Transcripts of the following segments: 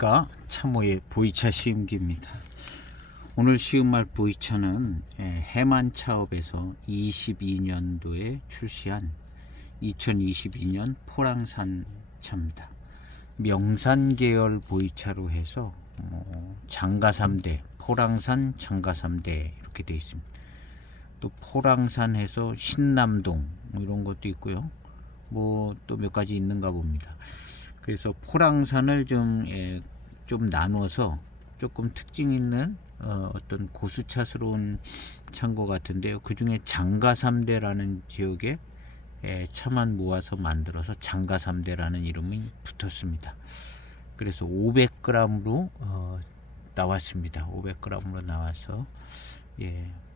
안녕하십니까. 참호의 보이차 시음기입니다. 오늘 시음할 보이차는 해만차업에서 22년도에 출시한 2022년 포랑산 차입니다. 명산 계열 보이차로 해서 장가 3대, 포랑산 장가 3대 이렇게 되어 있습니다. 또 포랑산에서 신남동 이런 것도 있고요. 뭐 또 몇 가지 있는가 봅니다. 그래서 포랑산을 좀 나눠서 조금 특징 있는 어떤 고수차스러운 차인 것 같은데요. 그 중에 장가 3대라는 지역에 차만 모아서 만들어서 장가 3대라는 이름이 붙었습니다. 그래서 500g으로 나왔습니다. 500g으로 나와서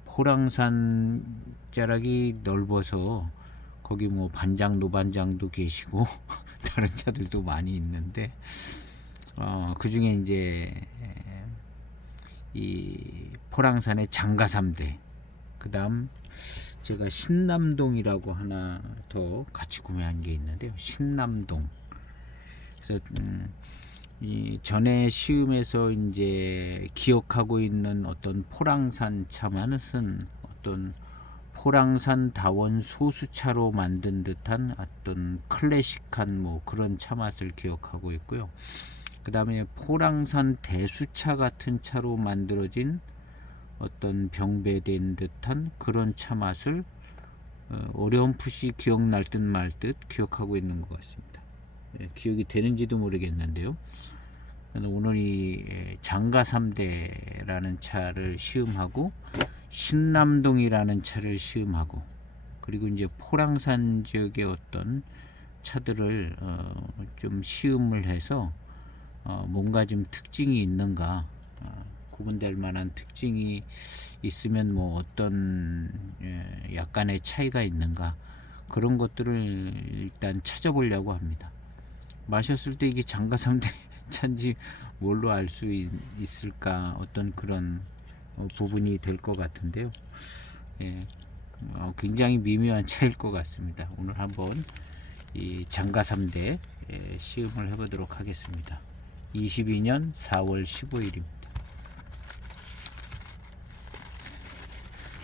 포랑산 자락이 넓어서 거기 뭐 반장 노반장도 계시고 다른 차들도 많이 있는데 그 중에 이제 이 포랑산의 장가 3대, 그 다음 제가 신남동이라고 하나 더 같이 구매한 게 있는데요. 신남동. 그래서 이 전에 시음에서 이제 기억하고 있는 어떤 포랑산 차만은 어떤 포랑산 다원 소수차로 만든 듯한 어떤 클래식한 뭐 그런 차 맛을 기억하고 있고요. 그 다음에 포랑산 대수차 같은 차로 만들어진 어떤 병배된 듯한 그런 차 맛을 어렴풋이 기억날 듯 말 듯 기억하고 있는 것 같습니다. 기억이 되는지도 모르겠는데요. 오늘 이 장가 3대라는 차를 시음하고 신남동이라는 차를 시음하고, 그리고 이제 포랑산 지역의 어떤 차들을 좀 시음을 해서 뭔가 좀 특징이 있는가, 구분될 만한 특징이 있으면 뭐 어떤 약간의 차이가 있는가, 그런 것들을 일단 찾아보려고 합니다. 마셨을 때 이게 장가 3대 차인지 뭘로 알 수 있을까, 어떤 그런 부분이 될 것 같은데요. 굉장히 미묘한 차일 것 같습니다. 오늘 한번 이 장가 3대 시음을 해보도록 하겠습니다. 22년 4월 15일입니다.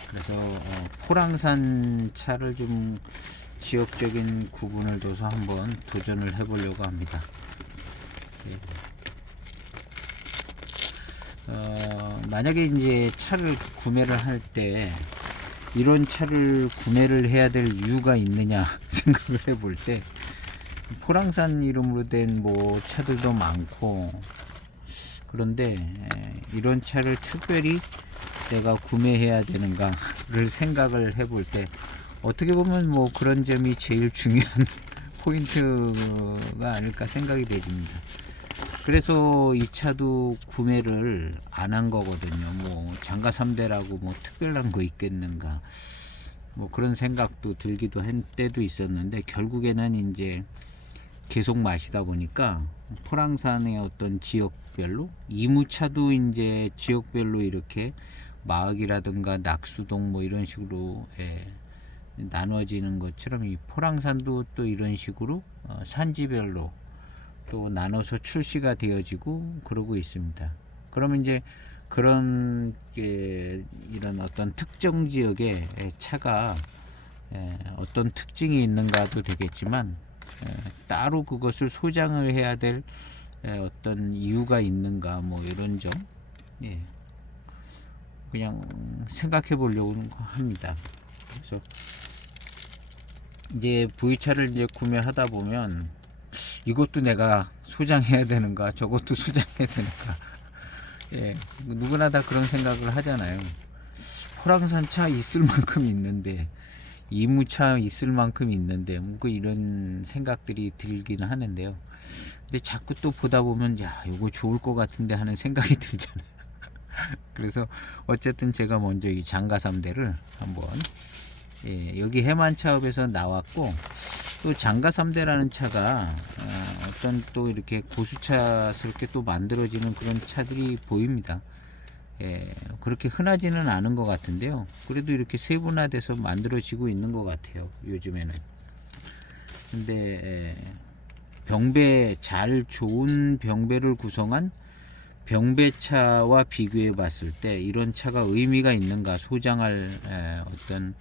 그래서 포랑산 차를 좀 지역적인 구분을 둬서 한번 도전을 해보려고 합니다. 만약에 이제 차를 구매를 할 때 이런 차를 구매를 해야 될 이유가 있느냐 생각을 해볼 때, 포랑산 이름으로 된 뭐 차들도 많고, 그런데 이런 차를 특별히 내가 구매해야 되는가를 생각을 해볼 때, 어떻게 보면 뭐 그런 점이 제일 중요한 포인트가 아닐까 생각이 되집니다. 그래서 이 차도 구매를 안 한 거거든요. 뭐 장가 3대라고 뭐 특별한 거 있겠는가, 뭐 그런 생각도 들기도 한 때도 있었는데, 결국에는 이제 계속 마시다 보니까 포랑산의 어떤 지역별로, 이무차도 이제 지역별로 이렇게 마을이라든가 낙수동 뭐 이런 식으로 나눠지는 것처럼, 이 포랑산도 또 이런 식으로 산지별로 또 나눠서 출시가 되어지고 그러고 있습니다. 그러면 이제 그런 이런 어떤 특정 지역의 차가 어떤 특징이 있는가도 되겠지만, 따로 그것을 소장을 해야 될 어떤 이유가 있는가, 뭐 이런 점 그냥 생각해 보려고 합니다. 그래서 이제 V차를 이제 구매하다 보면 이것도 내가 소장해야 되는가, 저것도 소장해야 되는가, 누구나 다 그런 생각을 하잖아요. 포랑산 차 있을 만큼 있는데, 이무차 있을 만큼 있는데, 뭐 이런 생각들이 들기는 하는데요. 근데 자꾸 또 보다 보면, 야, 이거 좋을 것 같은데 하는 생각이 들잖아요. 그래서 어쨌든 제가 먼저 이 장가 3대를 한번, 여기 해만차업에서 나왔고, 또 장가 3대라는 차가 어떤 또 이렇게 고수차스럽게 또 만들어지는 그런 차들이 보입니다. 그렇게 흔하지는 않은 것 같은데요. 그래도 이렇게 세분화돼서 만들어지고 있는 것 같아요, 요즘에는. 근데 병배 잘 좋은 병배를 구성한 병배차와 비교해 봤을 때 이런 차가 의미가 있는가, 소장할 어떤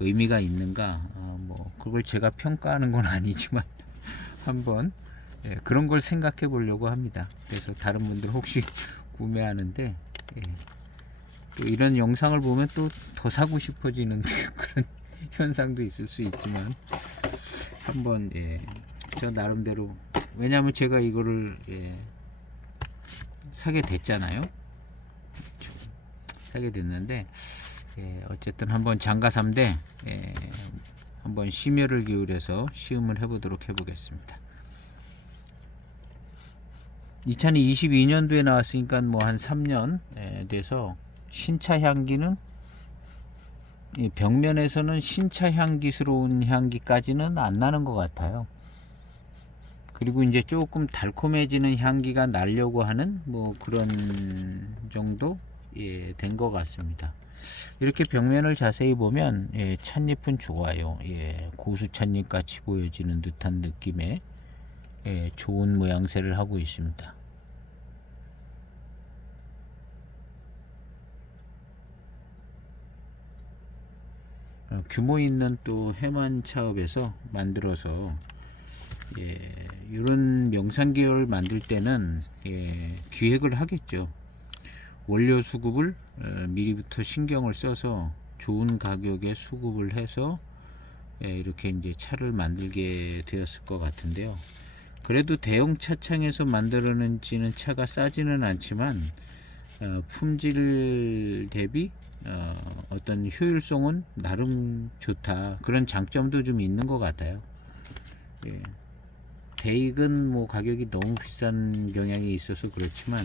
의미가 있는가, 뭐 그걸 제가 평가하는 건 아니지만 한번 그런 걸 생각해 보려고 합니다. 그래서 다른 분들 혹시 구매하는데 또 이런 영상을 보면 또 더 사고 싶어지는 그런 현상도 있을 수 있지만 한번 저 나름대로, 왜냐하면 제가 이거를 사게 됐잖아요. 사게 됐는데 어쨌든 한번 장가 3대 한번 심혈을 기울여서 시음을 해보도록 해보겠습니다. 이 차는 22년도에 나왔으니까 뭐 한 3년 돼서 신차 향기는 벽면에서는 신차 향기스러운 향기까지는 안 나는 것 같아요. 그리고 이제 조금 달콤해지는 향기가 나려고 하는 뭐 그런 정도 된 것 같습니다. 이렇게 벽면을 자세히 보면 찻잎은 좋아요. 고수 찻잎 같이 보여지는 듯한 느낌의 좋은 모양새를 하고 있습니다. 규모 있는 또 해만 차업에서 만들어서 이런 명산 계열 만들 때는 기획을 하겠죠. 원료 수급을 미리부터 신경을 써서 좋은 가격에 수급을 해서 이렇게 이제 차를 만들게 되었을 것 같은데요. 그래도 대형 차창에서 만들어지는 차가 싸지는 않지만 품질 대비 어떤 효율성은 나름 좋다, 그런 장점도 좀 있는 것 같아요. 대익은 뭐 가격이 너무 비싼 경향이 있어서 그렇지만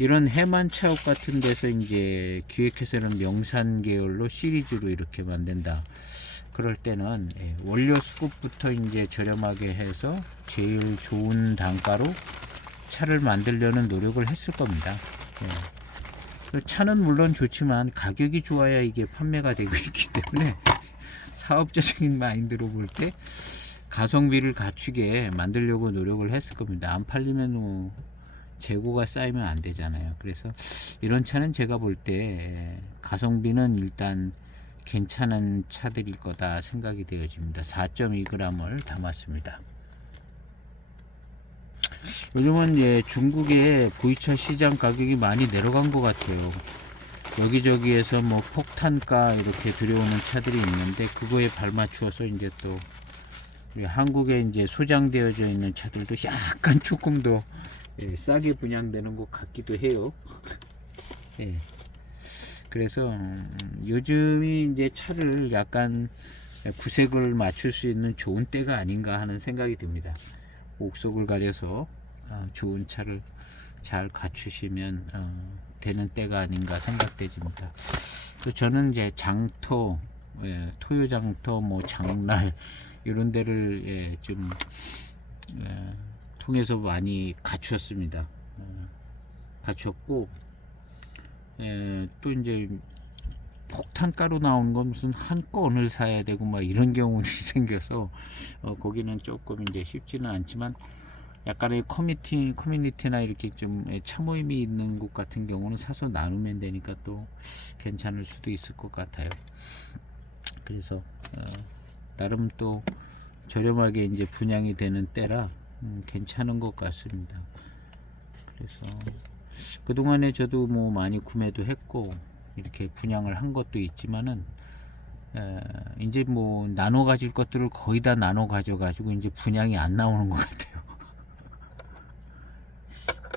이런 해만 차업 같은 데서 이제 기획해서는 명산 계열로 시리즈로 이렇게 만든다. 그럴 때는 원료 수급부터 이제 저렴하게 해서 제일 좋은 단가로 차를 만들려는 노력을 했을 겁니다. 차는 물론 좋지만 가격이 좋아야 이게 판매가 되고 있기 때문에 사업자적인 마인드로 볼 때 가성비를 갖추게 만들려고 노력을 했을 겁니다. 안 팔리면 뭐 재고가 쌓이면 안 되잖아요. 그래서 이런 차는 제가 볼 때 가성비는 일단 괜찮은 차들일 거다 생각이 되어집니다. 4.2g을 담았습니다. 요즘은 중국의 보이차 시장 가격이 많이 내려간 것 같아요. 여기저기에서 뭐 폭탄가 이렇게 들여오는 차들이 있는데 그거에 발맞추어서 이제 또 한국에 이제 소장되어져 있는 차들도 약간 조금 더 싸게 분양되는 것 같기도 해요. 그래서 요즘이 이제 차를 약간 구색을 맞출 수 있는 좋은 때가 아닌가 하는 생각이 듭니다. 옥석을 가려서 좋은 차를 잘 갖추시면 되는 때가 아닌가 생각되집니다. 또 저는 이제 장터, 토요 장터, 뭐 장날 이런 데를 좀 통해서 많이 갖추었습니다. 갖췄고 또 이제 폭탄가루 나오는 건 무슨 한 건을 사야 되고 막 이런 경우도 생겨서 거기는 조금 이제 쉽지는 않지만 약간의 커뮤니티나 이렇게 좀 차모임이 있는 곳 같은 경우는 사서 나누면 되니까 또 괜찮을 수도 있을 것 같아요. 그래서 나름 또 저렴하게 이제 분양이 되는 때라 괜찮은 것 같습니다. 그래서 그동안에 저도 뭐 많이 구매도 했고 이렇게 분양을 한 것도 있지만은 이제 뭐 나눠 가질 것들을 거의 다 나눠 가져 가지고 이제 분양이 안 나오는 것 같아요.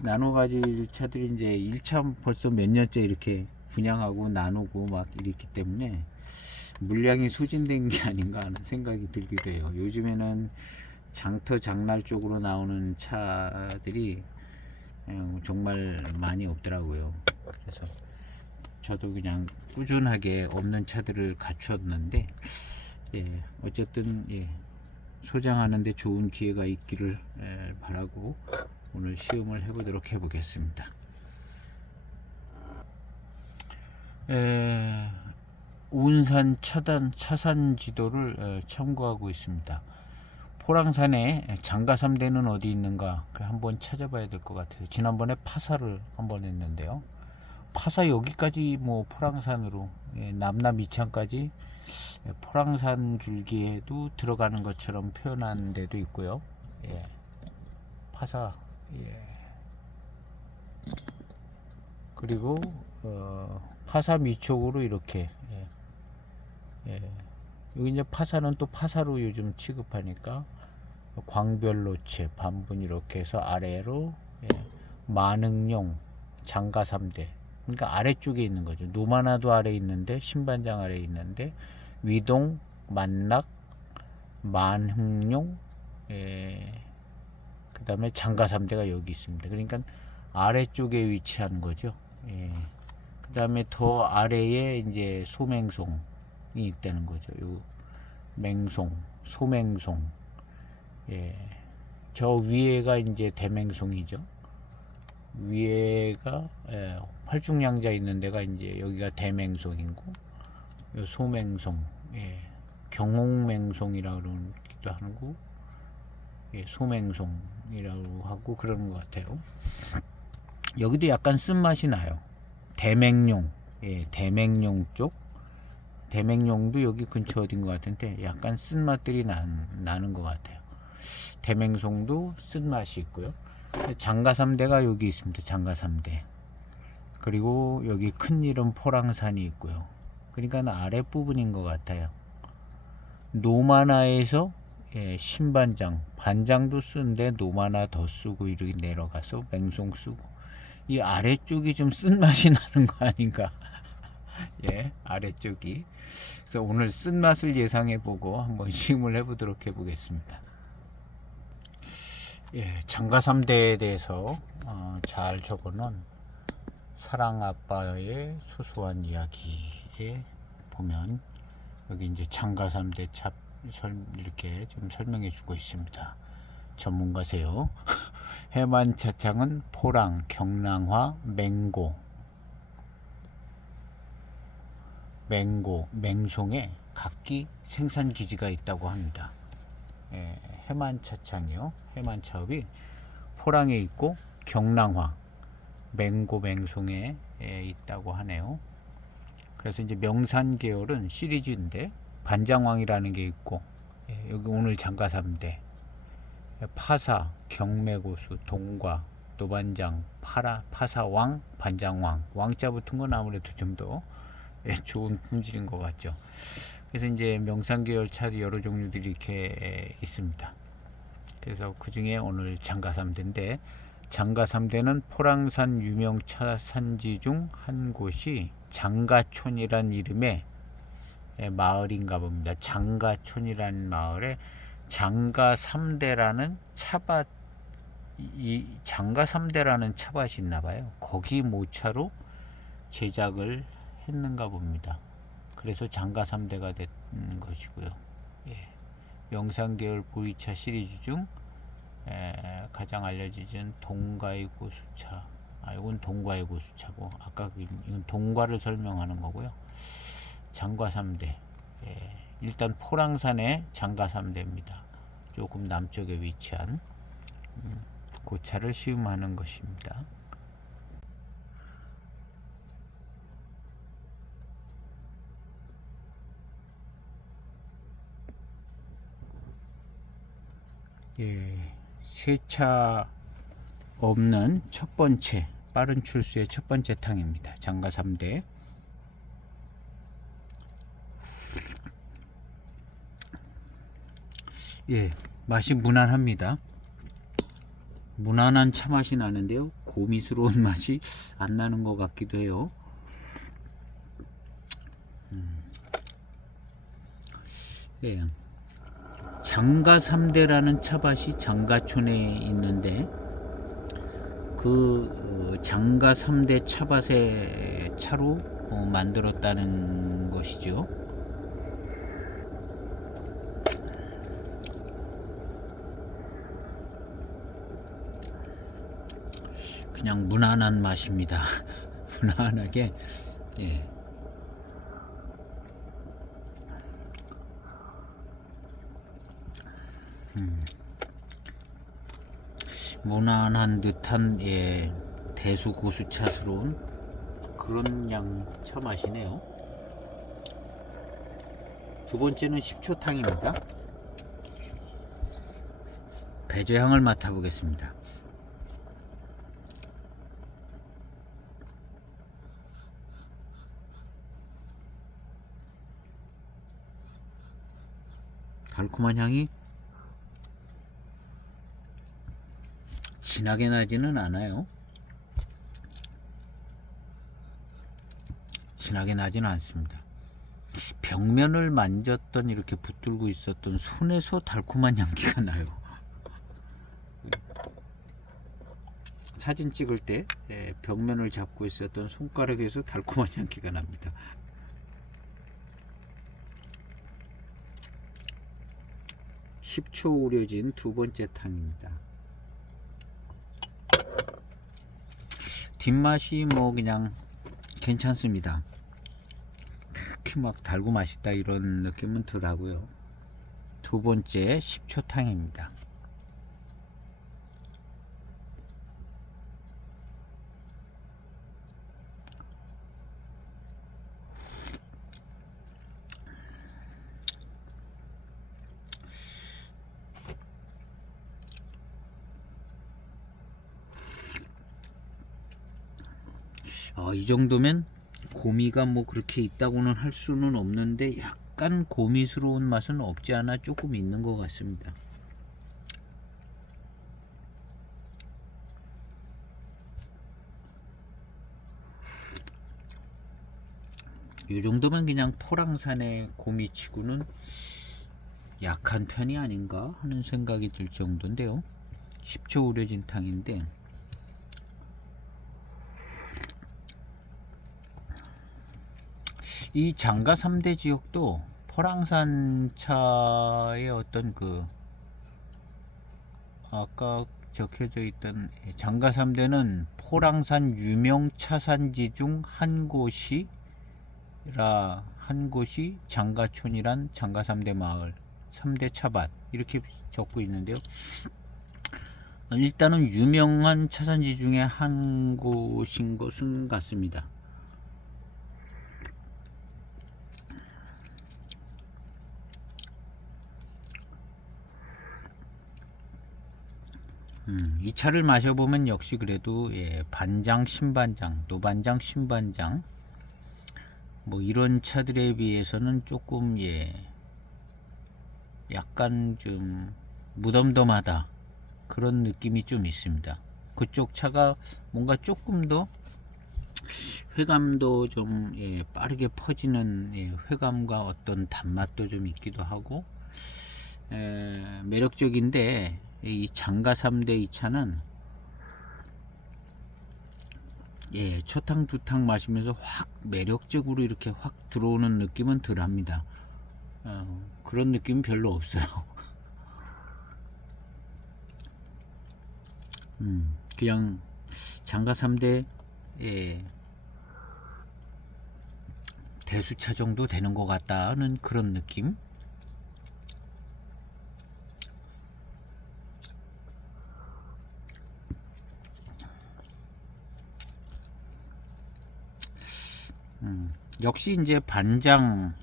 나눠 가질 차들이 이제 1차 벌써 몇 년째 이렇게 분양하고 나누고 막 이랬기 때문에 물량이 소진된 게 아닌가 하는 생각이 들기도 해요. 요즘에는 장터 장날 쪽으로 나오는 차들이 정말 많이 없더라고요. 그래서 저도 그냥 꾸준하게 없는 차들을 갖추었는데 어쨌든 소장하는데 좋은 기회가 있기를 바라고 오늘 시음을 해보도록 해보겠습니다. 운산 차산 지도를 참고하고 있습니다. 포랑산에 장가삼대는 어디 있는가 한번 찾아봐야 될 것 같아요. 지난번에 파사를 한번 했는데요. 파사 여기까지 뭐 포랑산으로 남남 이창까지 포랑산 줄기에도 들어가는 것처럼 표현한 데도 있고요. 예. 파사. 예. 그리고 파사 위쪽으로 이렇게 여기 이제 파사는 또 파사로 요즘 취급하니까 광별로체 반분 이렇게 해서 아래로 만흥용 장가삼대, 그러니까 아래쪽에 있는 거죠. 노마나도 아래 있는데, 신반장 아래 있는데, 위동, 만락, 만흥용, 그 다음에 장가삼대가 여기 있습니다. 그러니까 아래쪽에 위치하는 거죠. 그 다음에 더 아래에 이제 소맹송이 있다는 거죠. 요 맹송, 소맹송. 저 위에가 이제 대맹송이죠. 위에가 활중량자 있는 데가 이제 여기가 대맹송이고, 요 소맹송, 경홍맹송이라고 그러기도 하고, 소맹송이라고 하고 그러는 것 같아요. 여기도 약간 쓴맛이 나요. 대맹룡, 대맹룡 쪽, 대맹룡도 여기 근처 어딘 것 같은데 약간 쓴맛들이 나는 것 같아요. 대맹송도 쓴맛이 있고요. 장가삼대가 여기 있습니다. 장가삼대. 그리고 여기 큰 이름 포랑산이 있고요. 그러니까 아랫부분인 것 같아요. 노마나에서 신반장, 반장도 쓰는데 노마나 더 쓰고 이렇게 내려가서 맹송 쓰고, 이 아래쪽이 좀 쓴맛이 나는 거 아닌가. 아래쪽이. 그래서 오늘 쓴맛을 예상해보고 한번 시음을 해보도록 해보겠습니다. 장가삼대에 대해서 잘 적어놓은 사랑아빠의 소소한 이야기에 보면 여기 이제 장가삼대 찹 이렇게 좀 설명해 주고 있습니다. 전문가세요. 해만차창은 포랑, 경랑화, 맹송에 각기 생산 기지가 있다고 합니다. 해만차창이요. 해만차업이 포랑에 있고 경랑화, 맹송에 있다고 하네요. 그래서 이제 명산 계열은 시리즈인데 반장왕이라는 게 있고, 여기 오늘 장가삼대, 파사, 경매고수, 동과, 노반장, 파사왕, 반장왕, 왕자 붙은 건 아무래도 좀 더 좋은 품질인 것 같죠. 그래서 이제 명산 계열 차도 여러 종류들이 이렇게 있습니다. 그래서 그 중에 오늘 장가삼대인데, 장가삼대는 포랑산 유명 차 산지 중 한 곳이 장가촌이란 이름의 마을인가 봅니다. 장가촌이라는 마을에 장가삼대라는 차밭, 이 장가삼대라는 차밭이 있나 봐요. 거기 모차로 제작을 했는가 봅니다. 그래서 장가삼대가 된 것이고요. 명산계열 보리차 시리즈 중 가장 알려진 동과의 고수차. 이건 동과의 고수차고, 아까 이건 동과를 설명하는 거고요. 장가삼대. 일단 포랑산의 장가삼대입니다. 조금 남쪽에 위치한 그 차를 시음하는 것입니다. 세차 없는 첫 번째, 빠른 출수의 첫 번째 탕입니다. 장가삼대. 맛이 무난합니다. 무난한 차 맛이 나는데요, 고미스러운 맛이 안 나는 것 같기도 해요. 장가삼대라는 차밭이 장가촌에 있는데, 그 장가삼대 차밭의 차로 만들었다는 것이죠. 그냥 무난한 맛입니다. 무난하게. 무난한 듯한 대수 고수차스러운 그런 양차 맛이네요. 두 번째는 식초탕입니다. 배저향을 맡아보겠습니다. 달콤한 향이 진하게 나지는 않아요. 진하게 나지는 않습니다. 벽면을 만졌던 이렇게 붙들고 있었던 손에서 달콤한 향기가 나요. 사진 찍을 때 벽면을 잡고 있었던 손가락에서 달콤한 향기가 납니다. (10초) 우려진 두 번째 탕입니다. 뒷맛이 뭐 그냥 괜찮습니다. 특히 막 달고 맛있다 이런 느낌은 덜하고요. 두 번째 10초 탕입니다. 이 정도면 고미가 뭐 그렇게 있다고는 할 수는 없는데 약간 고미스러운 맛은 없지 않아 조금 있는 것 같습니다. 이 정도면 그냥 포랑산의 고미치고는 약한 편이 아닌가 하는 생각이 들 정도인데요. 10초 우려진 탕인데 이 장가 3대 지역도 포랑산 차의 어떤 그 아까 적혀져 있던 장가 3대는 포랑산 유명 차산지 중 한 곳이 장가촌이란 장가 3대 마을 3대 차밭 이렇게 적고 있는데요. 일단은 유명한 차산지 중에 한 곳인 것은 같습니다. 이 차를 마셔보면 역시 그래도 반장, 신반장, 노반장, 신반장 뭐 이런 차들에 비해서는 조금 약간 좀 무덤덤하다 그런 느낌이 좀 있습니다. 그쪽 차가 뭔가 조금 더 회감도 좀 빠르게 퍼지는 회감과 어떤 단맛도 좀 있기도 하고 매력적인데 이 장가 3대 이 차는 초탕 두탕 마시면서 확 매력적으로 이렇게 확 들어오는 느낌은 덜합니다. 그런 느낌은 별로 없어요. 그냥 장가 3대 대수차 정도 되는 것 같다는 그런 느낌. 역시 이제 반장,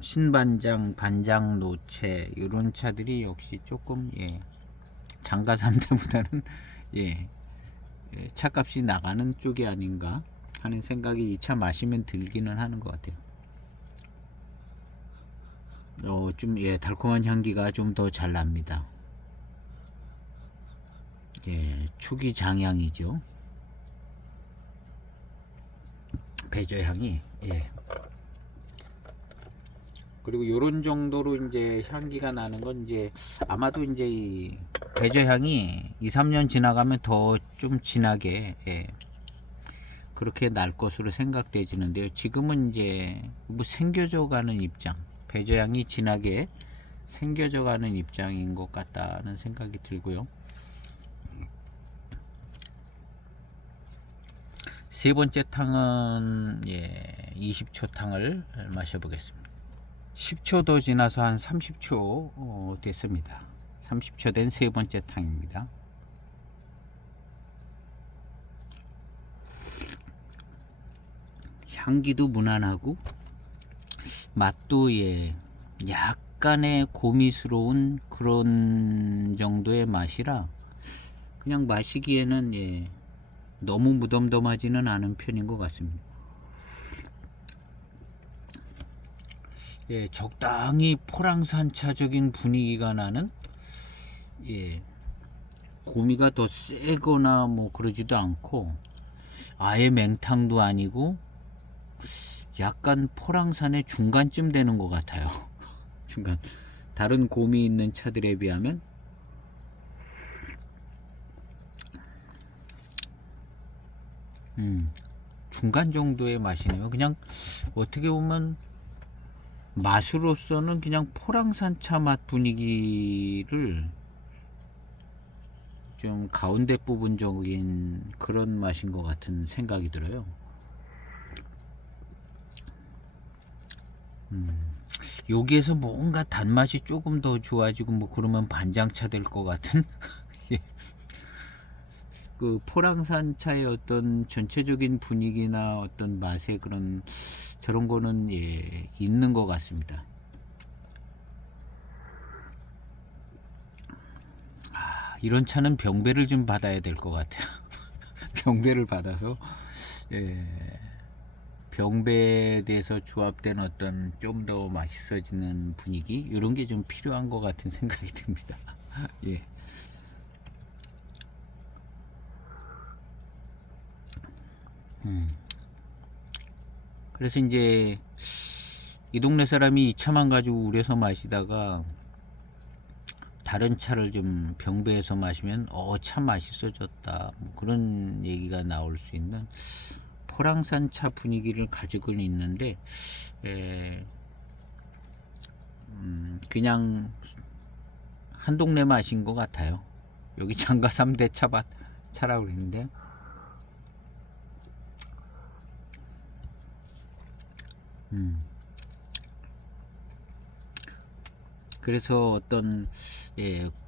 신반장, 반장 노체 이런 차들이 역시 조금 장가 3대보다는 차값이 나가는 쪽이 아닌가 하는 생각이 이 차 마시면 들기는 하는 것 같아요. 좀 달콤한 향기가 좀 더 잘 납니다. 초기 장향이죠. 배저향이 그리고 요런 정도로 이제 향기가 나는 건 이제 아마도 이제 이 배저향이 2~3년 지나가면 더 좀 진하게 그렇게 날 것으로 생각되지는데요. 지금은 이제 뭐 생겨져 가는 입장, 배저향이 진하게 생겨져 가는 입장인 것 같다는 생각이 들고요. 세 번째 탕은 20초 탕을 마셔보겠습니다. 10초 더 지나서 한 30초 됐습니다. 30초 된 세 번째 탕입니다. 향기도 무난하고 맛도 약간의 고미스러운 그런 정도의 맛이라 그냥 마시기에는 너무 무덤덤하지는 않은 편인 것 같습니다. 적당히 포랑산차적인 분위기가 나는 고미가 더 세거나 뭐 그러지도 않고 아예 맹탕도 아니고 약간 포랑산의 중간쯤 되는 것 같아요. 중간. 다른 고미 있는 차들에 비하면 중간 정도의 맛이네요. 그냥 어떻게 보면 맛으로서는 그냥 포랑산차 맛 분위기를 좀 가운데 부분적인 그런 맛인 것 같은 생각이 들어요. 여기에서 뭔가 단맛이 조금 더 좋아지고 뭐 그러면 반장차 될 것 같은 그 포랑산차의 어떤 전체적인 분위기나 어떤 맛의 그런 저런 거는 있는 것 같습니다. 이런 차는 병배를 좀 받아야 될 것 같아요. 병배를 받아서 병배에 대해서 조합된 어떤 좀 더 맛있어지는 분위기 이런 게 좀 필요한 것 같은 생각이 듭니다. 예. 그래서 이제 이 동네 사람이 이 차만 가지고 우려서 마시다가 다른 차를 좀 병배해서 마시면 참 맛있어졌다 뭐 그런 얘기가 나올 수 있는 포랑산 차 분위기를 가지고 있는데 그냥 한 동네 맛인 것 같아요. 여기 장가 3대 차밭 차라고 그랬는데 그래서 어떤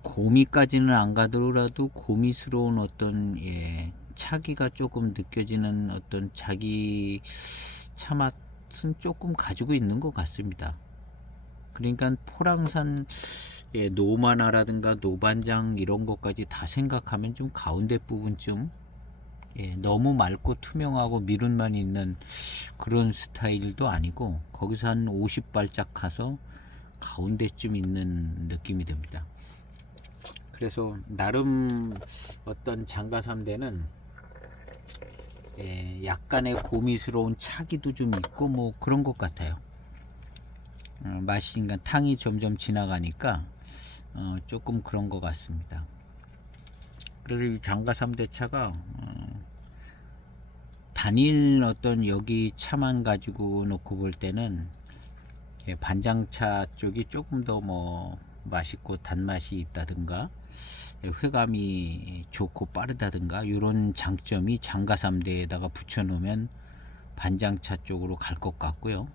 고미까지는 안 가더라도 고미스러운 어떤 차기가 조금 느껴지는 어떤 자기 차 맛은 조금 가지고 있는 것 같습니다. 그러니까 포랑산 노마나라든가 노반장 이런 것까지 다 생각하면 좀 가운데 부분쯤 너무 맑고 투명하고 미룬만 있는 그런 스타일도 아니고 거기서 한 50발짝 가서 가운데쯤 있는 느낌이 듭니다. 그래서 나름 어떤 장가 3대는 약간의 고미스러운 차기도 좀 있고 뭐 그런 것 같아요. 맛이 그러니까 탕이 점점 지나가니까 조금 그런 것 같습니다. 그래서 이 장가 3대 차가 단일 어떤 여기 차만 가지고 놓고 볼 때는 반장차 쪽이 조금 더 뭐 맛있고 단맛이 있다든가 회감이 좋고 빠르다든가 이런 장점이 장가 3대에다가 붙여놓으면 반장차 쪽으로 갈 것 같고요.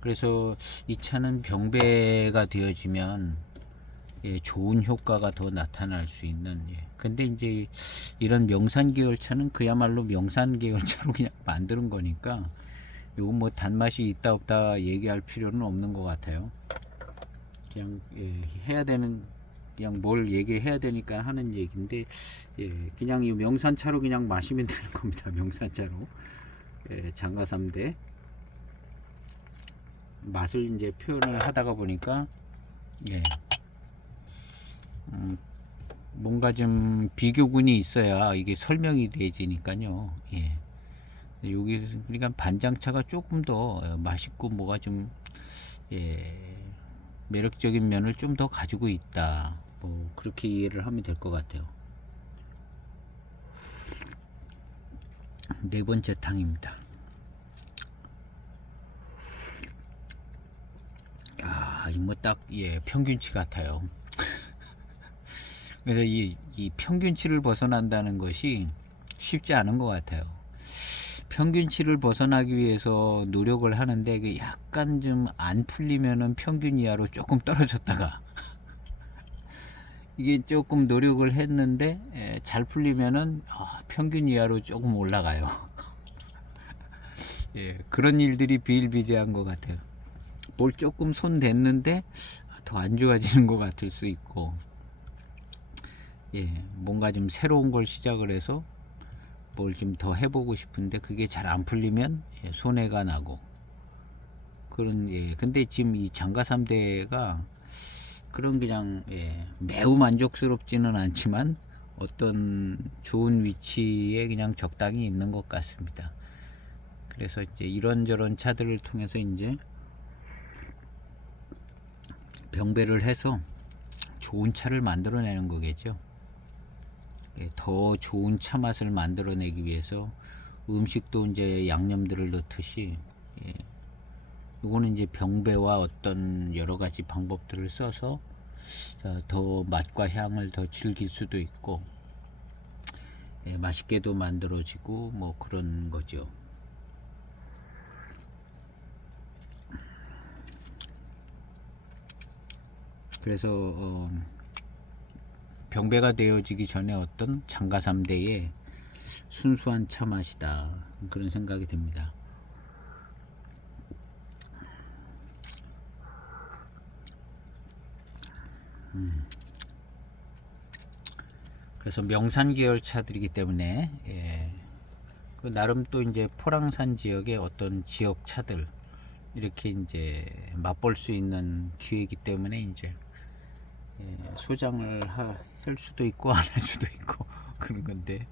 그래서 이 차는 병배가 되어지면 좋은 효과가 더 나타날 수 있는 근데 이제 이런 명산 계열 차는 그야말로 명산 계열 차로 그냥 만드는 거니까 요거 뭐 단맛이 있다 없다 얘기할 필요는 없는 것 같아요. 그냥 해야 되는 그냥 뭘 얘기를 해야 되니까 하는 얘기인데 그냥 이 명산차로 그냥 마시면 되는 겁니다. 명산차로 장가 3대 맛을 이제 표현을 하다가 보니까 뭔가 좀 비교군이 있어야 이게 설명이 되지니까요. 여기 그러니까 반장차가 조금 더 맛있고 뭐가 좀 매력적인 면을 좀 더 가지고 있다. 뭐 그렇게 이해를 하면 될 것 같아요. 네 번째 탕입니다. 이거 뭐 딱 평균치 같아요. 그래서 이 평균치를 벗어난다는 것이 쉽지 않은 것 같아요. 평균치를 벗어나기 위해서 노력을 하는데 그 약간 좀 안 풀리면은 평균 이하로 조금 떨어졌다가 이게 조금 노력을 했는데 잘 풀리면은 평균 이하로 조금 올라가요. 예, 그런 일들이 비일비재한 것 같아요. 뭘 조금 손 댔는데 더 안 좋아지는 것 같을 수 있고, 예, 뭔가 좀 새로운 걸 시작을 해서 뭘 좀 더 해보고 싶은데 그게 잘 안 풀리면 손해가 나고 그런. 예, 근데 지금 이 장가 3대가 그런 그냥 매우 만족스럽지는 않지만 어떤 좋은 위치에 그냥 적당히 있는 것 같습니다. 그래서 이제 이런저런 차들을 통해서 이제 병배를 해서 좋은 차를 만들어내는 거겠죠. 더 좋은 차 맛을 만들어내기 위해서 음식도 이제 양념들을 넣듯이, 이거는 이제 병배와 어떤 여러 가지 방법들을 써서 더 맛과 향을 더 즐길 수도 있고, 맛있게도 만들어지고 뭐 그런 거죠. 그래서 병배가 되어지기 전에 어떤 장가 3대의 순수한 차 맛이다, 그런 생각이 듭니다. 그래서 명산 계열 차들이기 때문에 그 나름 또 이제 포랑산 지역의 어떤 지역 차들 이렇게 이제 맛볼 수 있는 기회이기 때문에 이제 소장을 할 수도 있고 안 할 수도 있고 그런 건데,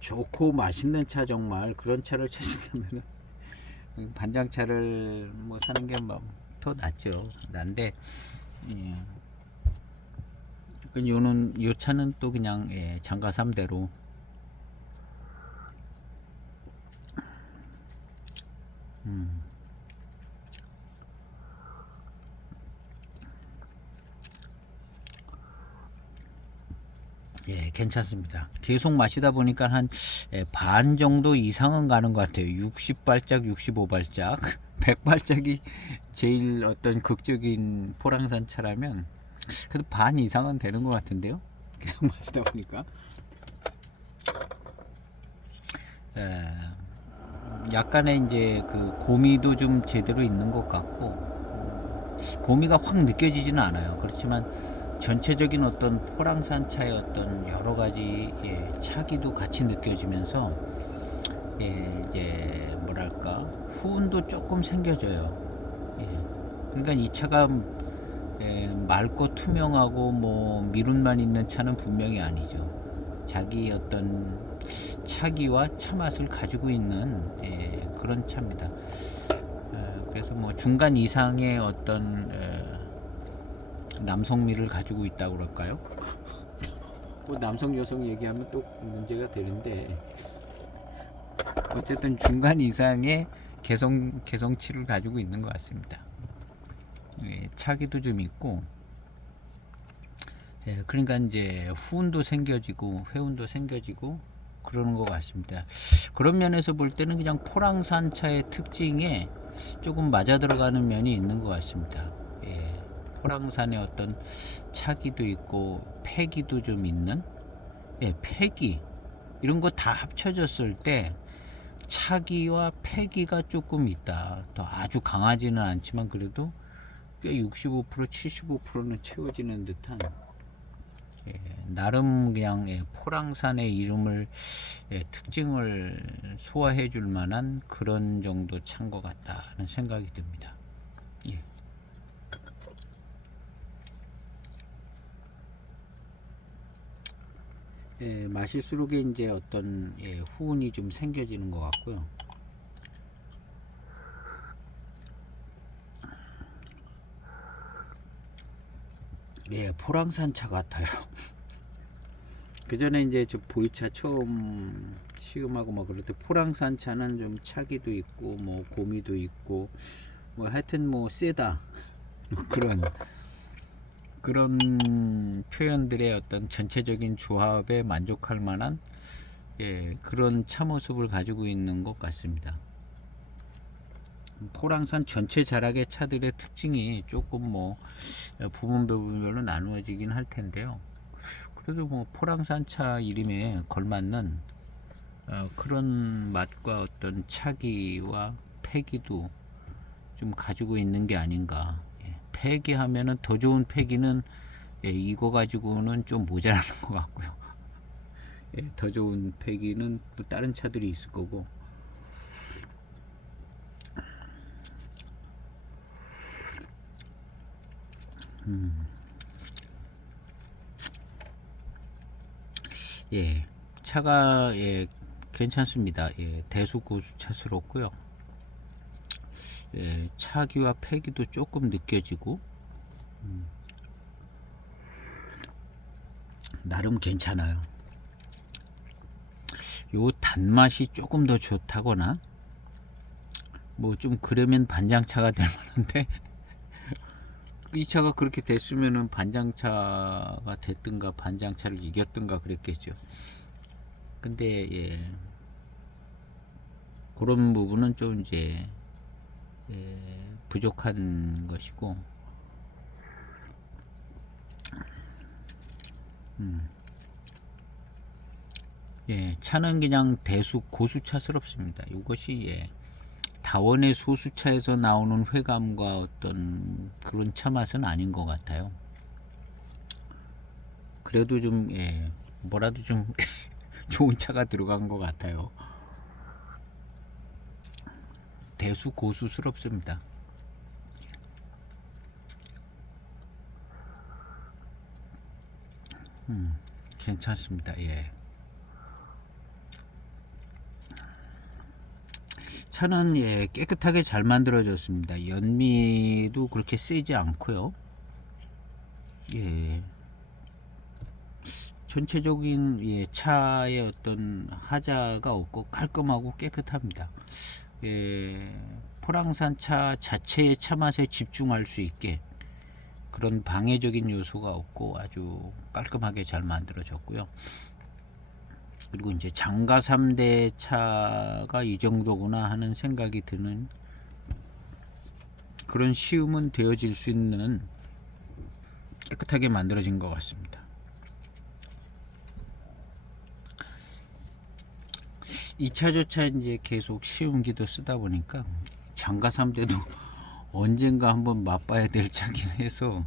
좋고 맛있는 차, 정말 그런 차를 찾으려면 반장차를 뭐 사는 게 뭐 더 낫죠. 난데 요 차는 또 그냥 장가 3대로 괜찮습니다. 계속 마시다 보니까 한 반 정도 이상은 가는 것 같아요. 60발짝, 65발짝, 100발짝이 제일 어떤 극적인 포랑산 차라면 그래도 반 이상은 되는 것 같은데요. 계속 마시다 보니까 약간의 이제 그 고미도 좀 제대로 있는 것 같고, 고미가 확 느껴지지는 않아요. 그렇지만 전체적인 어떤 포랑산 차의 어떤 여러 가지 차기도 같이 느껴지면서 이제 뭐랄까 후운도 조금 생겨져요. 그러니까 이 차가 맑고 투명하고 뭐 미룬만 있는 차는 분명히 아니죠. 자기 어떤 차기와 차 맛을 가지고 있는 그런 차입니다. 그래서 뭐 중간 이상의 어떤 남성미를 가지고 있다고 그럴까요? 뭐 남성 여성 얘기하면 또 문제가 되는데, 어쨌든 중간 이상의 개성치를 가지고 있는 것 같습니다. 차기도 좀 있고, 그러니까 이제 후운도 생겨지고 회운도 생겨지고 그러는 것 같습니다. 그런 면에서 볼 때는 그냥 포랑산 차의 특징에 조금 맞아 들어가는 면이 있는 것 같습니다. 포랑산의 어떤 차기도 있고 패기도 좀 있는, 패기 이런 거 다 합쳐졌을 때 차기와 패기가 조금 있다. 또 아주 강하지는 않지만 그래도 꽤 65% 75%는 채워지는 듯한, 나름 그냥 포랑산의 이름을 특징을 소화해 줄 만한 그런 정도 차인 것 같다는 생각이 듭니다. 마실수록 이제 어떤 후운이 좀 생겨지는 것 같고요. 포랑산 차 같아요. 그 전에 이제 저 보이차 처음 시음하고 뭐 그럴 때 포랑산 차는 좀 차기도 있고 뭐 고미도 있고 뭐 하여튼 뭐 세다 그런 그런 표현들의 어떤 전체적인 조합에 만족할 만한 그런 차 모습을 가지고 있는 것 같습니다. 포랑산 전체 자락의 차들의 특징이 조금 뭐 부분별로 나누어지긴 할 텐데요. 그래도 뭐 포랑산 차 이름에 걸맞는 그런 맛과 어떤 차기와 패기도 좀 가지고 있는 게 아닌가. 패기 하면은 더 좋은 패기는 이거 가지고는 좀 모자라는 것 같고요. 더 좋은 패기는 또 다른 차들이 있을 거고. 차가 괜찮습니다. 대수고수차스럽고요. 차기와 패기도 조금 느껴지고 나름 괜찮아요. 요 단맛이 조금 더 좋다거나 뭐 좀 그러면 반장차가 될 만한데 이 차가 그렇게 됐으면은 반장차가 됐든가 반장차를 이겼든가 그랬겠죠. 근데 그런 부분은 좀 이제 부족한 것이고 차는 그냥 대수 고수차스럽습니다. 이것이 다원의 소수차에서 나오는 회감과 어떤 그런 차 맛은 아닌 것 같아요. 그래도 좀 뭐라도 좀 좋은 차가 들어간 것 같아요. 대수 고수스럽습니다. 괜찮습니다. 차는 깨끗하게 잘 만들어졌습니다. 연미도 그렇게 세지 않고요. 전체적인 차의 어떤 하자가 없고 깔끔하고 깨끗합니다. 포랑산 차 자체의 차 맛에 집중할 수 있게 그런 방해적인 요소가 없고 아주 깔끔하게 잘 만들어졌고요. 그리고 이제 장가 3대 차가 이 정도구나 하는 생각이 드는 그런 시음은 되어질 수 있는 깨끗하게 만들어진 것 같습니다. 2차조차 이제 계속 시음기도 쓰다 보니까 장가 3대도 언젠가 한번 맛봐야 될 차긴 해서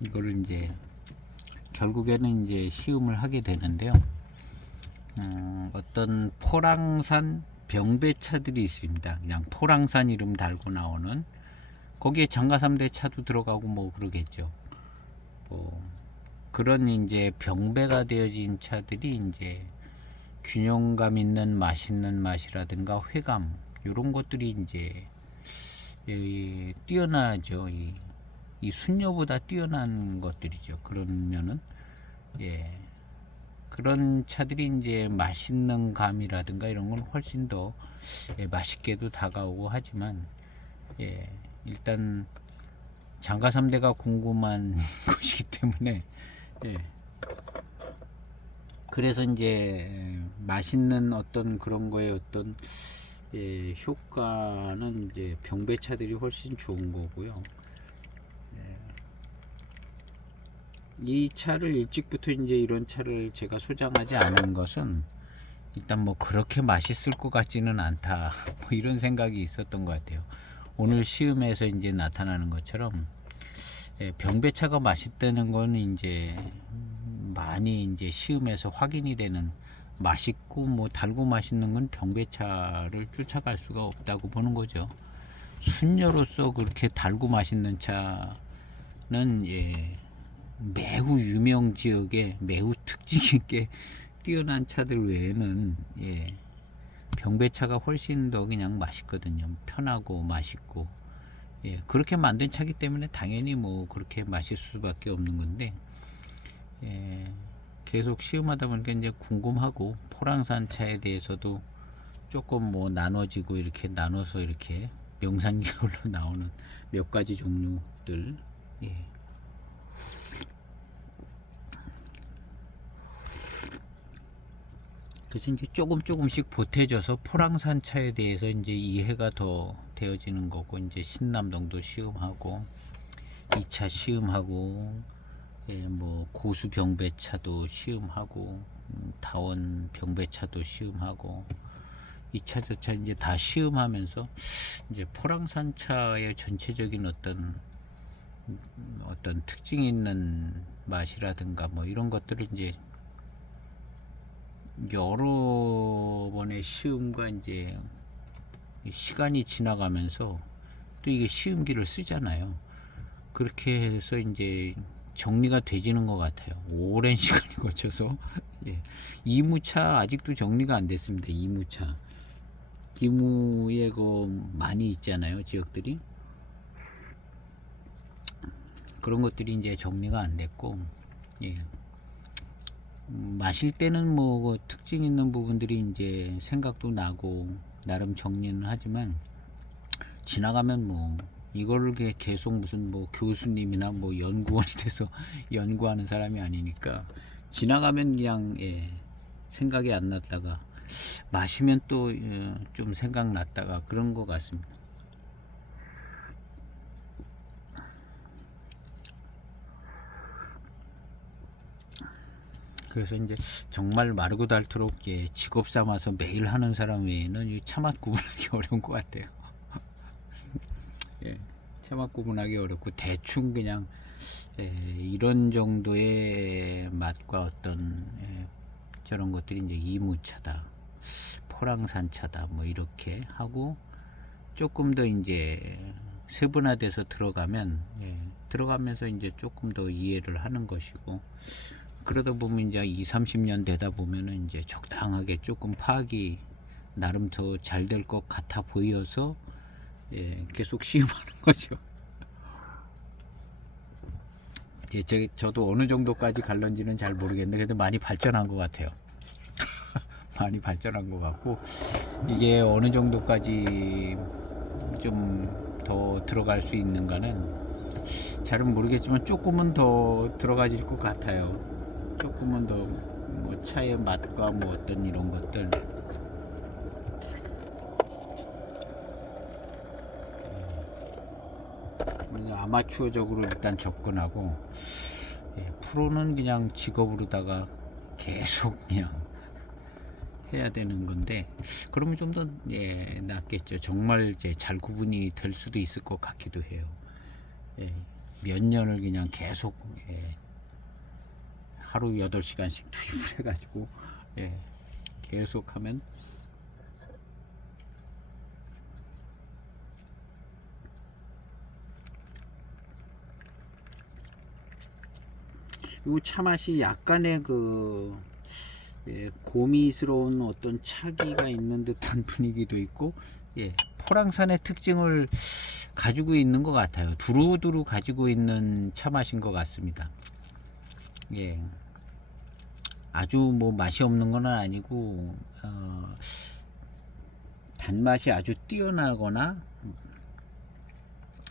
이거를 이제 결국에는 이제 시음을 하게 되는데요. 어떤 포랑산 병배차들이 있습니다. 그냥 포랑산 이름 달고 나오는 거기에 장가 3대 차도 들어가고 뭐 그러겠죠. 그런 이제 병배가 되어진 차들이 이제 균형감 있는 맛있는 맛이라든가 회감 이런 것들이 이제 뛰어나죠. 이 순녀보다 뛰어난 것들이죠. 그러면은 그런 차들이 이제 맛있는 감이라든가 이런 건 훨씬 더 맛있게도 다가오고 하지만 일단 장가 3대가 궁금한 것이기 때문에 그래서 이제 맛있는 어떤 그런 거에 어떤 효과는 이제 병배차들이 훨씬 좋은 거고요. 이 차를 일찍부터 이제 이런 차를 제가 소장하지 않은 것은 일단 뭐 그렇게 맛있을 것 같지는 않다 뭐 이런 생각이 있었던 것 같아요. 오늘 시음에서 이제 나타나는 것처럼 병배차가 맛있다는 건 이제 많이 이제 시음에서 확인이 되는 맛있고 뭐 달고 맛있는 건 병배차를 쫓아갈 수가 없다고 보는 거죠. 순녀로서 그렇게 달고 맛있는 차는 매우 유명 지역에 매우 특징 있게 뛰어난 차들 외에는 병배차가 훨씬 더 그냥 맛있거든요. 편하고 맛있고 그렇게 만든 차기 때문에 당연히 뭐 그렇게 맛있을 수밖에 없는 건데 계속 시음하다 보니까 이제 궁금하고 포랑산 차에 대해서도 조금 뭐 나눠지고 이렇게 나눠서 이렇게 명산계열로 나오는 몇 가지 종류들 그래서 이제 조금씩 보태져서 포랑산차에 대해서 이제 이해가 더 되어지는 거고, 이제 신남동도 시음하고 2차 시음하고, 예, 뭐 고수 병배차도 시음하고, 다원 병배차도 시음하고, 2차 조차 이제 다 시음하면서 이제 포랑산차의 전체적인 어떤 특징 있는 맛이라든가 뭐 이런 것들을 이제 여러 번의 시음과 이제 시간이 지나가면서 또 이게 시음기를 쓰잖아요. 그렇게 해서 이제 정리가 되지는 것 같아요. 오랜 시간이 거쳐서. 예. 이무차 아직도 정리가 안 됐습니다. 이무차. 기무에 많이 있잖아요. 지역들이. 그런 것들이 이제 정리가 안 됐고, 예. 마실 때는 뭐 특징 있는 부분들이 이제 생각도 나고 나름 정리는 하지만 지나가면 뭐 이거를 계속 무슨 뭐 교수님이나 뭐 연구원이 돼서 연구하는 사람이 아니니까 지나가면 그냥 예, 생각이 안 났다가 마시면 또 좀 생각났다가 그런 것 같습니다. 그래서 이제 정말 마르고 닳도록 예, 직업 삼아서 매일 하는 사람 외에는 이 차맛 구분하기 어려운 것 같아요. 예, 차맛 구분하기 어렵고 대충 그냥 예, 이런 정도의 맛과 어떤 예, 저런 것들이 이제 이무차다, 포랑산차다 뭐 이렇게 하고 조금 더 이제 세분화돼서 들어가면 예, 들어가면서 이제 조금 더 이해를 하는 것이고. 그러다 보면 이제 20-30년 되다 보면은 이제 적당하게 조금 파악이 나름 더 잘 될 것 같아 보여서 예, 계속 시음하는 거죠. 예, 저도 어느 정도까지 갈런지는 잘 모르겠는데 그래도 많이 발전한 것 같아요. 많이 발전한 것 같고 이게 어느 정도까지 좀 더 들어갈 수 있는가는 잘은 모르겠지만 조금은 더 들어가질 것 같아요. 조금은 더 뭐 차의 맛과 뭐 어떤 이런 것들 아마추어적으로 일단 접근하고 예, 프로는 그냥 직업으로다가 계속 그냥 해야 되는 건데 그러면 좀 더 예, 낫겠죠. 정말 이제 잘 구분이 될 수도 있을 것 같기도 해요. 예, 몇 년을 그냥 계속 예, 하루 8시간씩 투입을 해가지고 예, 계속 하면 이 차맛이 약간의 예, 고미스러운 어떤 차기가 있는 듯한 분위기도 있고 예, 포랑산의 특징을 가지고 있는 것 같아요. 두루두루 가지고 있는 차맛인 것 같습니다. 예, 아주 뭐 맛이 없는 건 아니고 단맛이 아주 뛰어나거나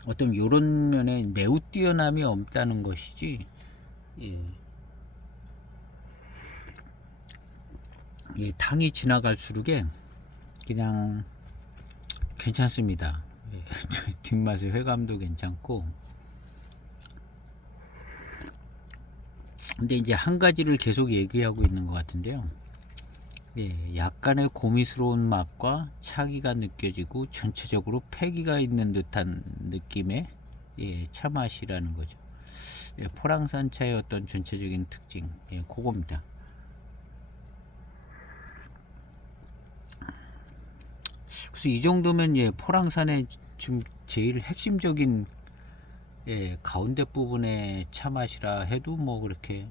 어떤 요런 면에 매우 뛰어남이 없다는 것이지 예. 이 당이 지나갈수록에 그냥 괜찮습니다. 예. 뒷맛의 회감도 괜찮고 근데 이제 한 가지를 계속 얘기하고 있는 것 같은데요. 예, 약간의 고미스러운 맛과 차기가 느껴지고 전체적으로 패기가 있는 듯한 느낌의 예, 차 맛이라는 거죠. 예, 포랑산 차의 어떤 전체적인 특징, 예, 그겁니다. 그래서 이 정도면 예, 포랑산의 지금 제일 핵심적인 예, 가운데 부분의 차 맛이라 해도 뭐 그렇게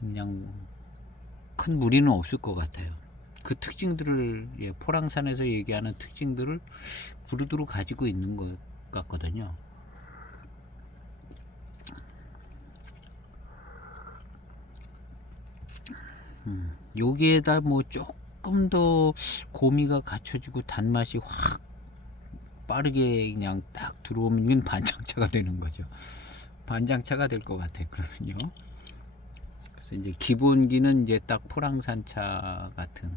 그냥 큰 무리는 없을 것 같아요. 그 특징들을 예, 포랑산에서 얘기하는 특징들을 두루두루 가지고 있는 것 같거든요. 여기에다 뭐 조금 더 고미가 갖춰지고 단맛이 확 빠르게 그냥 딱 들어오면 반장차가 되는 거죠. 반장차가 될 것 같아요. 그러면요. 그래서 이제 기본기는 이제 딱 포랑산차 같은.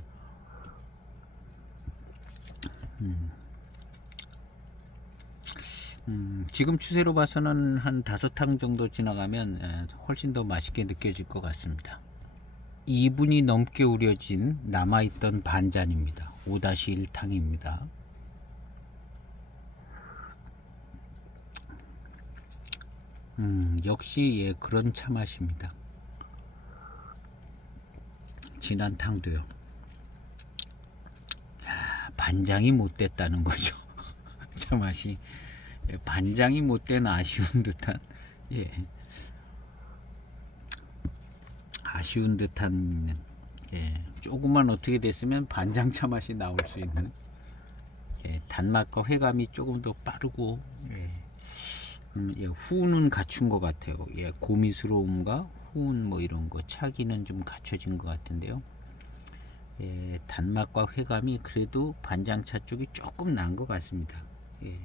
지금 추세로 봐서는 한 5탕 정도 지나가면 훨씬 더 맛있게 느껴질 것 같습니다. 2분이 넘게 우려진 남아있던 반잔입니다. 5-1탕입니다. 역시 예, 그런 차 맛입니다. 진한 탕도요. 야, 반장이 못 됐다는 거죠. 차 맛이. 예, 반장이 못 된 아쉬운 듯한, 예, 아쉬운 듯한, 예, 조금만 어떻게 됐으면 반장차 맛이 나올 수 있는, 예, 단맛과 회감이 조금 더 빠르고, 예, 예, 후는 갖춘 것 같아요. 예, 고미스러움과 후은 뭐 이런 거 차기는 좀 갖춰진 것 같은데요. 예, 단맛과 회감이 그래도 반장차 쪽이 조금 난 것 같습니다. 예.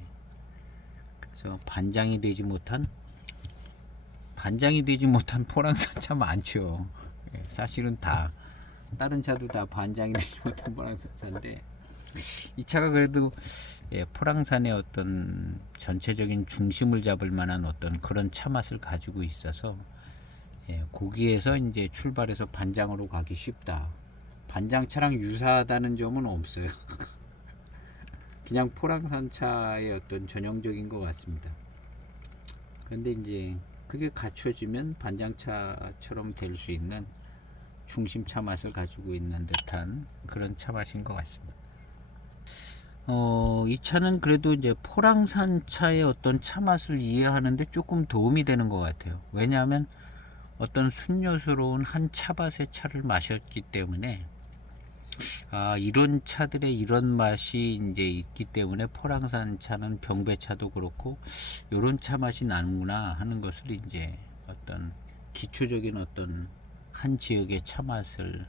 그래서 반장이 되지 못한 포랑산차 많죠. 예, 사실은 다 다른 차도 다 반장이 되지 못한 포랑산차인데 이 차가 그래도 예, 포랑산의 어떤 전체적인 중심을 잡을 만한 어떤 그런 차 맛을 가지고 있어서 예, 거기에서 이제 출발해서 반장으로 가기 쉽다. 반장차랑 유사하다는 점은 없어요. 그냥 포랑산차의 어떤 전형적인 것 같습니다. 그런데 이제 그게 갖춰지면 반장차처럼 될 수 있는 중심차 맛을 가지고 있는 듯한 그런 차 맛인 것 같습니다. 이 차는 그래도 이제 포랑산차의 어떤 차 맛을 이해하는데 조금 도움이 되는 것 같아요. 왜냐하면 어떤 순녀스러운 한 차밭의 차를 마셨기 때문에 이런 차들의 이런 맛이 이제 있기 때문에 포랑산 차는 병배차도 그렇고 이런 차 맛이 나는구나 하는 것을 이제 어떤 기초적인 어떤 한 지역의 차 맛을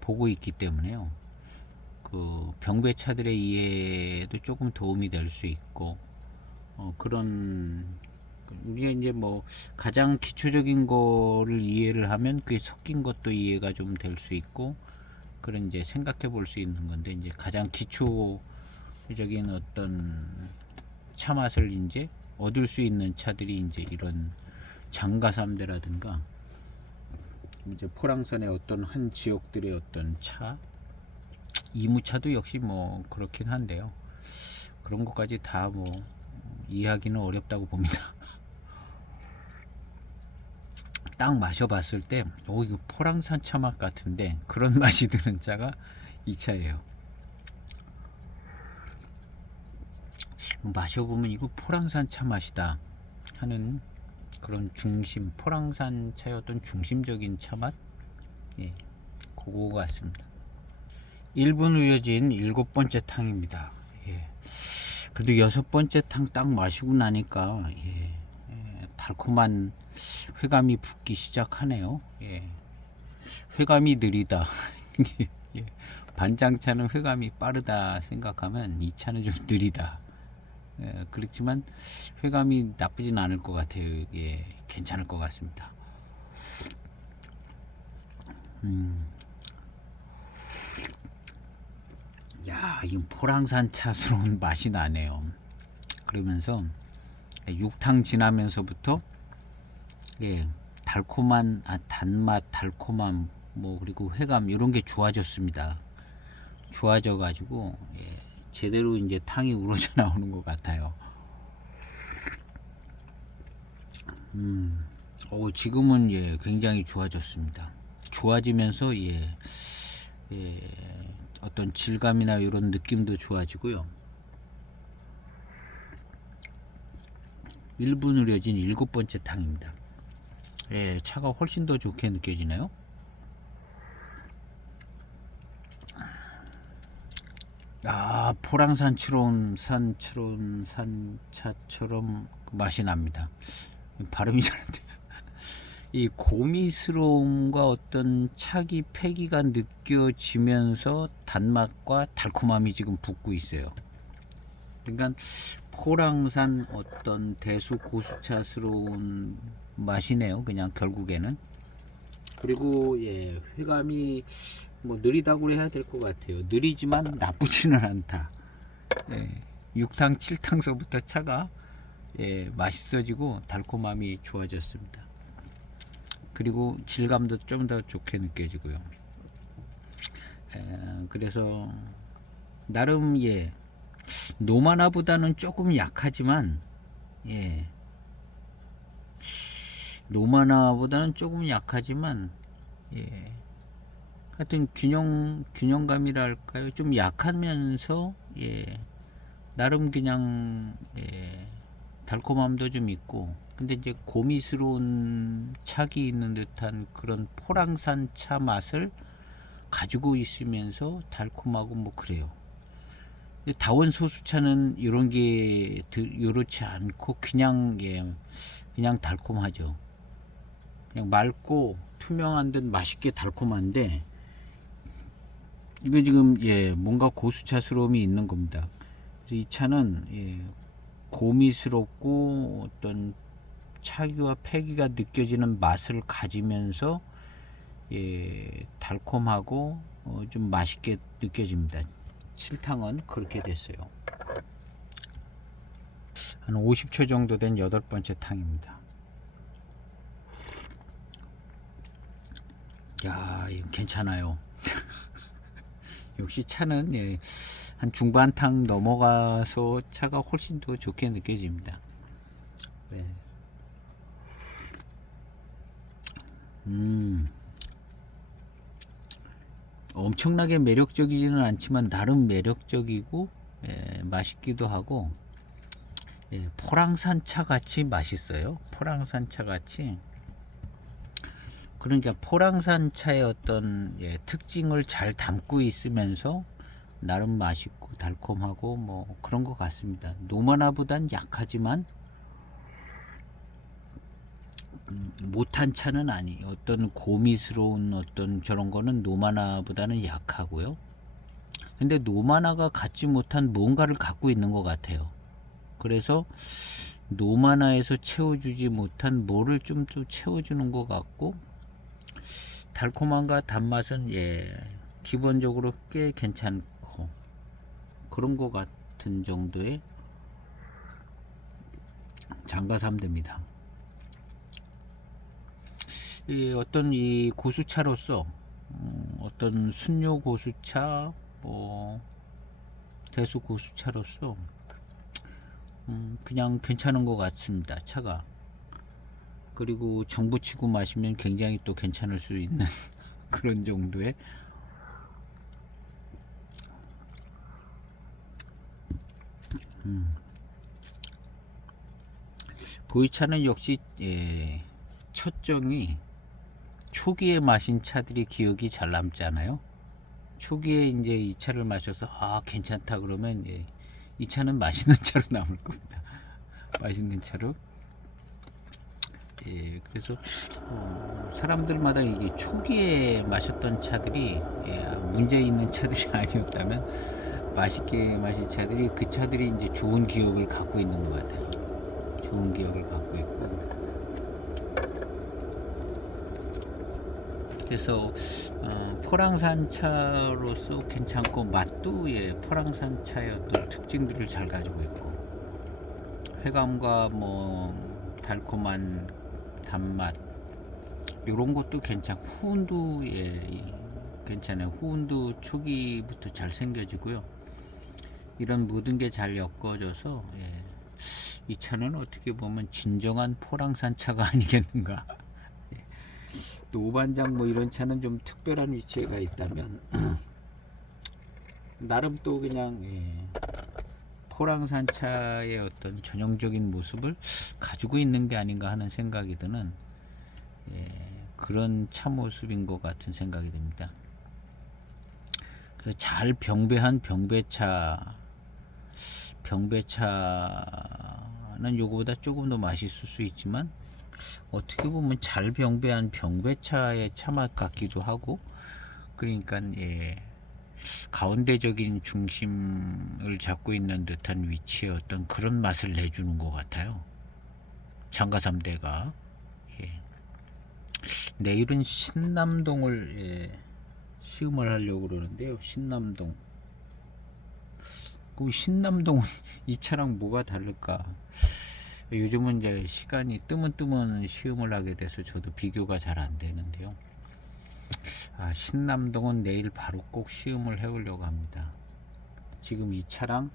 보고 있기 때문에요. 그 병배차들의 이해에도 조금 도움이 될 수 있고 그런 우리가 이제 뭐 가장 기초적인 거를 이해를 하면 그게 섞인 것도 이해가 좀 될 수 있고 그런 이제 생각해 볼 수 있는 건데 이제 가장 기초적인 어떤 차 맛을 이제 얻을 수 있는 차들이 이제 이런 장가삼대라든가 이제 포랑산의 어떤 한 지역들의 어떤 차 이무차도 역시 뭐 그렇긴 한데요. 그런 것까지 다 뭐 이해하기는 어렵다고 봅니다. 딱 마셔봤을 때 이거 포랑산 차 맛 같은데 그런 맛이 드는 차가 이 차예요. 마셔보면 이거 포랑산 차 맛이다 하는 그런 중심 포랑산 차의 어떤 중심적인 차 맛, 예, 그거 같습니다. 1분 우려진 7번째 탕입니다. 예. 그래도 6번째 탕 딱 마시고 나니까 예, 달콤한 회감이 붙기 시작하네요. 예. 회감이 느리다. 예. 반장차는 회감이 빠르다 생각하면 이 차는 좀 느리다. 예. 그렇지만 회감이 나쁘진 않을 것 같아요. 예. 괜찮을 것 같습니다. 야, 이 포랑산차스러운 맛이 나네요. 그러면서 6탕 지나면서부터 예, 달콤한 단맛, 달콤함, 뭐 그리고 회감 이런 게 좋아졌습니다. 좋아져 가지고 예, 제대로 이제 탕이 우러져 나오는 것 같아요. 지금은 예, 굉장히 좋아졌습니다. 좋아지면서 예, 어떤 질감이나 이런 느낌도 좋아지고요. 1분 우려진 7번째 탕입니다. 예, 차가 훨씬 더 좋게 느껴지네요. 포랑산처럼 산차처럼 맛이 납니다. 발음이 잘 안 돼요. 이 고미스러움과 어떤 차기 패기가 느껴지면서 단맛과 달콤함이 지금 붙고 있어요. 그러니까 포랑산 어떤 대수 고수차스러운 맛이네요. 그냥 결국에는 그리고 예, 회감이 뭐 느리다고 해야 될 것 같아요. 느리지만 나쁘지는 않다. 예, 6탕 7탕서부터 차가 예, 맛있어지고 달콤함이 좋아졌습니다. 그리고 질감도 좀 더 좋게 느껴지고요. 그래서 나름 예, 노마나보다는 조금 약하지만 예, 노마나보다는 조금 약하지만 예, 하여튼 균형감이랄까요, 좀 약하면서 예, 나름 그냥 예, 달콤함도 좀 있고, 근데 이제 고미스러운 착이 있는 듯한 그런 포랑산 차 맛을 가지고 있으면서 달콤하고 뭐 그래요. 다원 소수차는 이런 게 요렇지 않고 그냥 예, 그냥 달콤하죠. 그냥 맑고 투명한 듯 맛있게 달콤한데, 이거 지금 예, 뭔가 고수차스러움이 있는 겁니다. 그래서 이 차는 예, 고미스럽고 어떤 차기와 패기가 느껴지는 맛을 가지면서 예, 달콤하고 좀 맛있게 느껴집니다. 7탕은 그렇게 됐어요. 한 50초 정도 된 8번째 탕입니다. 야, 이거 괜찮아요. 역시 차는 예, 한 중반탕 넘어가서 차가 훨씬 더 좋게 느껴집니다. 네. 엄청나게 매력적이지는 않지만 나름 매력적이고 예, 맛있기도 하고 예, 포랑산 차 같이 맛있어요. 포랑산 차 같이. 그러니까 포랑산 차의 어떤 예, 특징을 잘 담고 있으면서 나름 맛있고 달콤하고 뭐 그런 것 같습니다. 노마나보단 약하지만 못한 차는 아니. 어떤 고미스러운 어떤 저런 거는 노마나보다는 약하고요. 근데 노마나가 갖지 못한 뭔가를 갖고 있는 것 같아요. 그래서 노마나에서 채워주지 못한 뭐를 좀 또 채워주는 것 같고, 달콤함과 단맛은 예, 기본적으로 꽤 괜찮고 그런 것 같은 정도의 장가 3대입니다. 어떤 이 고수차로서 어떤 순료 고수차, 뭐 대수 고수차로서 그냥 괜찮은 것 같습니다. 차가. 그리고 정부치고 마시면 굉장히 또 괜찮을 수 있는 그런 정도의 보이차는 역시 예, 첫 정이 초기에 마신 차들이 기억이 잘 남잖아요. 초기에 이제 이 차를 마셔서 아 괜찮다 그러면 예, 이 차는 맛있는 차로 남을 겁니다. 맛있는 차로. 예, 그래서 사람들마다 이게 초기에 마셨던 차들이 예, 문제 있는 차들이 아니었다면 맛있게 마신 차들이 그 차들이 이제 좋은 기억을 갖고 있는 것 같아요. 좋은 기억을 갖고 있고. 그래서 포랑산 차로서 괜찮고 맛도 예, 포랑산 차의 어떤 특징들을 잘 가지고 있고 회감과 뭐 달콤한 단맛 이런 것도 괜찮고 후운도 예, 괜찮아요. 후운도 초기부터 잘 생겨지고요. 이런 모든 게 잘 엮어져서 예, 이 차는 어떻게 보면 진정한 포랑산 차가 아니겠는가. 노반장 뭐 이런 차는 좀 특별한 위치가 있다면 나름 또 그냥 예, 포랑산 차의 어떤 전형적인 모습을 가지고 있는 게 아닌가 하는 생각이 드는 예, 그런 차 모습인 것 같은 생각이 듭니다. 그래서 잘 병배한 병배차는 요거보다 조금 더 맛있을 수 있지만 어떻게 보면 잘 병배한 병배차의 차맛 같기도 하고, 그러니까 예, 가운데적인 중심을 잡고 있는 듯한 위치의 어떤 그런 맛을 내주는 것 같아요. 장가 3대가 예. 내일은 신남동을 시음을 하려고 그러는데요. 신남동. 그 신남동은 이 차랑 뭐가 다를까? 요즘은 이제 시간이 뜨문뜨문 시음을 하게 돼서 저도 비교가 잘 안 되는데요. 신남동은 내일 바로 꼭 시음을 해보려고 합니다. 지금 이 차랑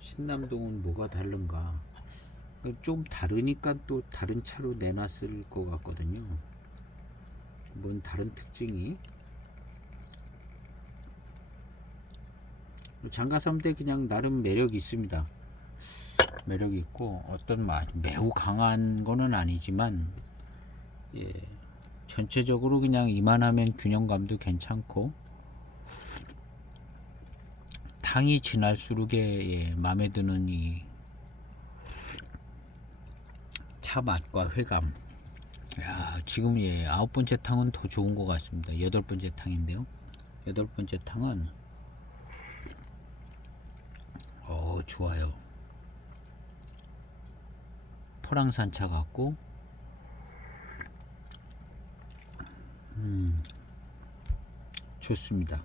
신남동은 뭐가 다른가? 좀 다르니까 또 다른 차로 내놨을 것 같거든요. 뭔 다른 특징이. 장가 3대 그냥 나름 매력이 있습니다. 매력이 있고 어떤 매우 강한 거는 아니지만 전체적으로 그냥 이만하면 균형감도 괜찮고 탕이 지날수록 마음에 드는 이 차 맛과 회감. 지금 9번째 탕은 더 좋은 것 같습니다. 8번째 탕인데요. 8번째 탕은 좋아요. 포랑산 차 같고 좋습니다.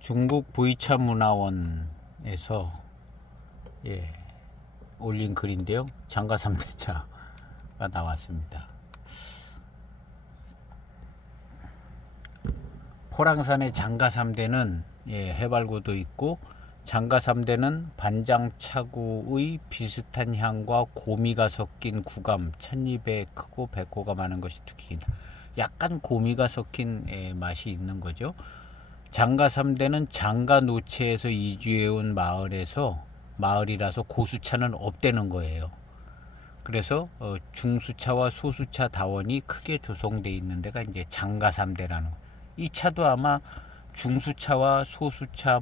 중국 보이차 문화원에서 올린 글인데요. 장가 3대차가 나왔습니다. 포랑산의 장가 3대는 해발고도 있고 장가 3대는 반장차구의 비슷한 향과 고미가 섞인 구감, 찻잎에 크고 백호가 많은 것이 특징이다. 약간 고미가 섞인 맛이 있는 거죠. 장가 3대는 장가 노체에서 이주해온 마을이라서 고수차는 없대는 거예요. 그래서 중수차와 소수차 다원이 크게 조성되어 있는 데가 이제 장가 3대라는 거예요. 이 차도 아마 중수차와 소수차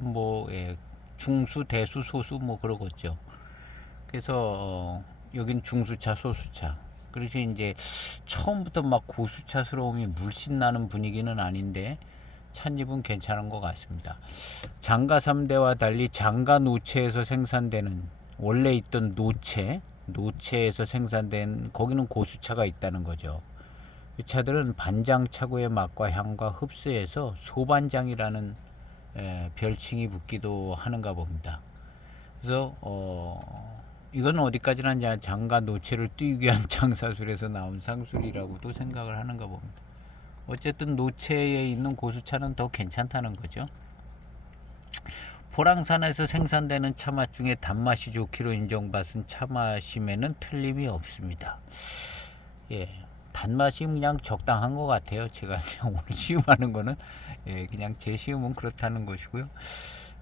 중수, 대수, 소수 그러겠죠. 그래서 여긴 중수차, 소수차. 그래서 이제 처음부터 막 고수차스러움이 물씬 나는 분위기는 아닌데 찻잎은 괜찮은 것 같습니다. 장가 3대와 달리 장가 노체에서 생산되는 원래 있던 노체에서 생산된 거기는 고수차가 있다는 거죠. 이 차들은 반장차구의 맛과 향과 흡수해서 소반장이라는 별칭이 붙기도 하는가 봅니다. 그래서 이건 어디까지나 이제 장가 노체를 띄우기 위한 장사술에서 나온 상술이라고도 생각을 하는가 봅니다. 어쨌든 노체에 있는 고수차는 더 괜찮다는 거죠. 포랑산에서 생산되는 차맛 중에 단맛이 좋기로 인정받은 차맛임에는 틀림이 없습니다. 단맛이 그냥 적당한 것 같아요. 제가 그냥 오늘 시음하는 거는 그냥 제 시음은 그렇다는 것이고요.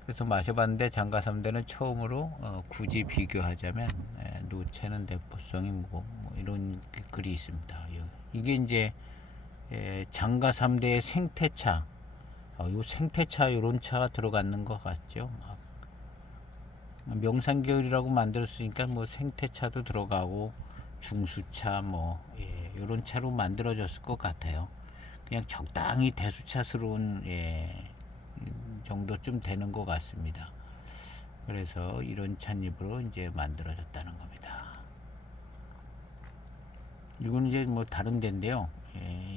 그래서 마셔봤는데 장가 3대는 처음으로 굳이 비교하자면 노체는 대포성이 이런 글이 있습니다. 이게 이제 장가 3대의 생태차, 요 생태차 요런 차가 들어가는 것 같죠. 명산계열이라고 만들었으니까 생태차도 들어가고 중수차 요런 차로 만들어졌을 것 같아요. 그냥 적당히 대수차스러운 정도쯤 되는 것 같습니다. 그래서 이런 찻잎으로 이제 만들어졌다는 겁니다. 이건 이제 다른 데인데요.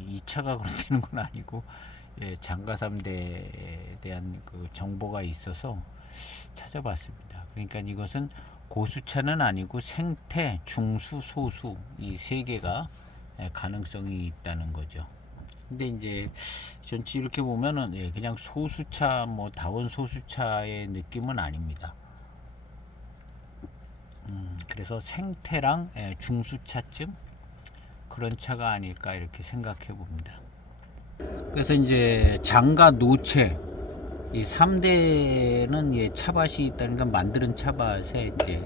이 차가 그렇다는 건 아니고 장가 3대에 대한 그 정보가 있어서 찾아봤습니다. 그러니까 이것은 고수차는 아니고 생태, 중수, 소수 이 세 개가 가능성이 있다는 거죠. 근데 이제 전체 이렇게 보면은 그냥 소수차 다원 소수차의 느낌은 아닙니다. 그래서 생태랑 중수차쯤 그런 차가 아닐까 이렇게 생각해 봅니다. 그래서 이제 장가 노체 이 3대는 차밭이 있다니까 만드는 차밭에 이제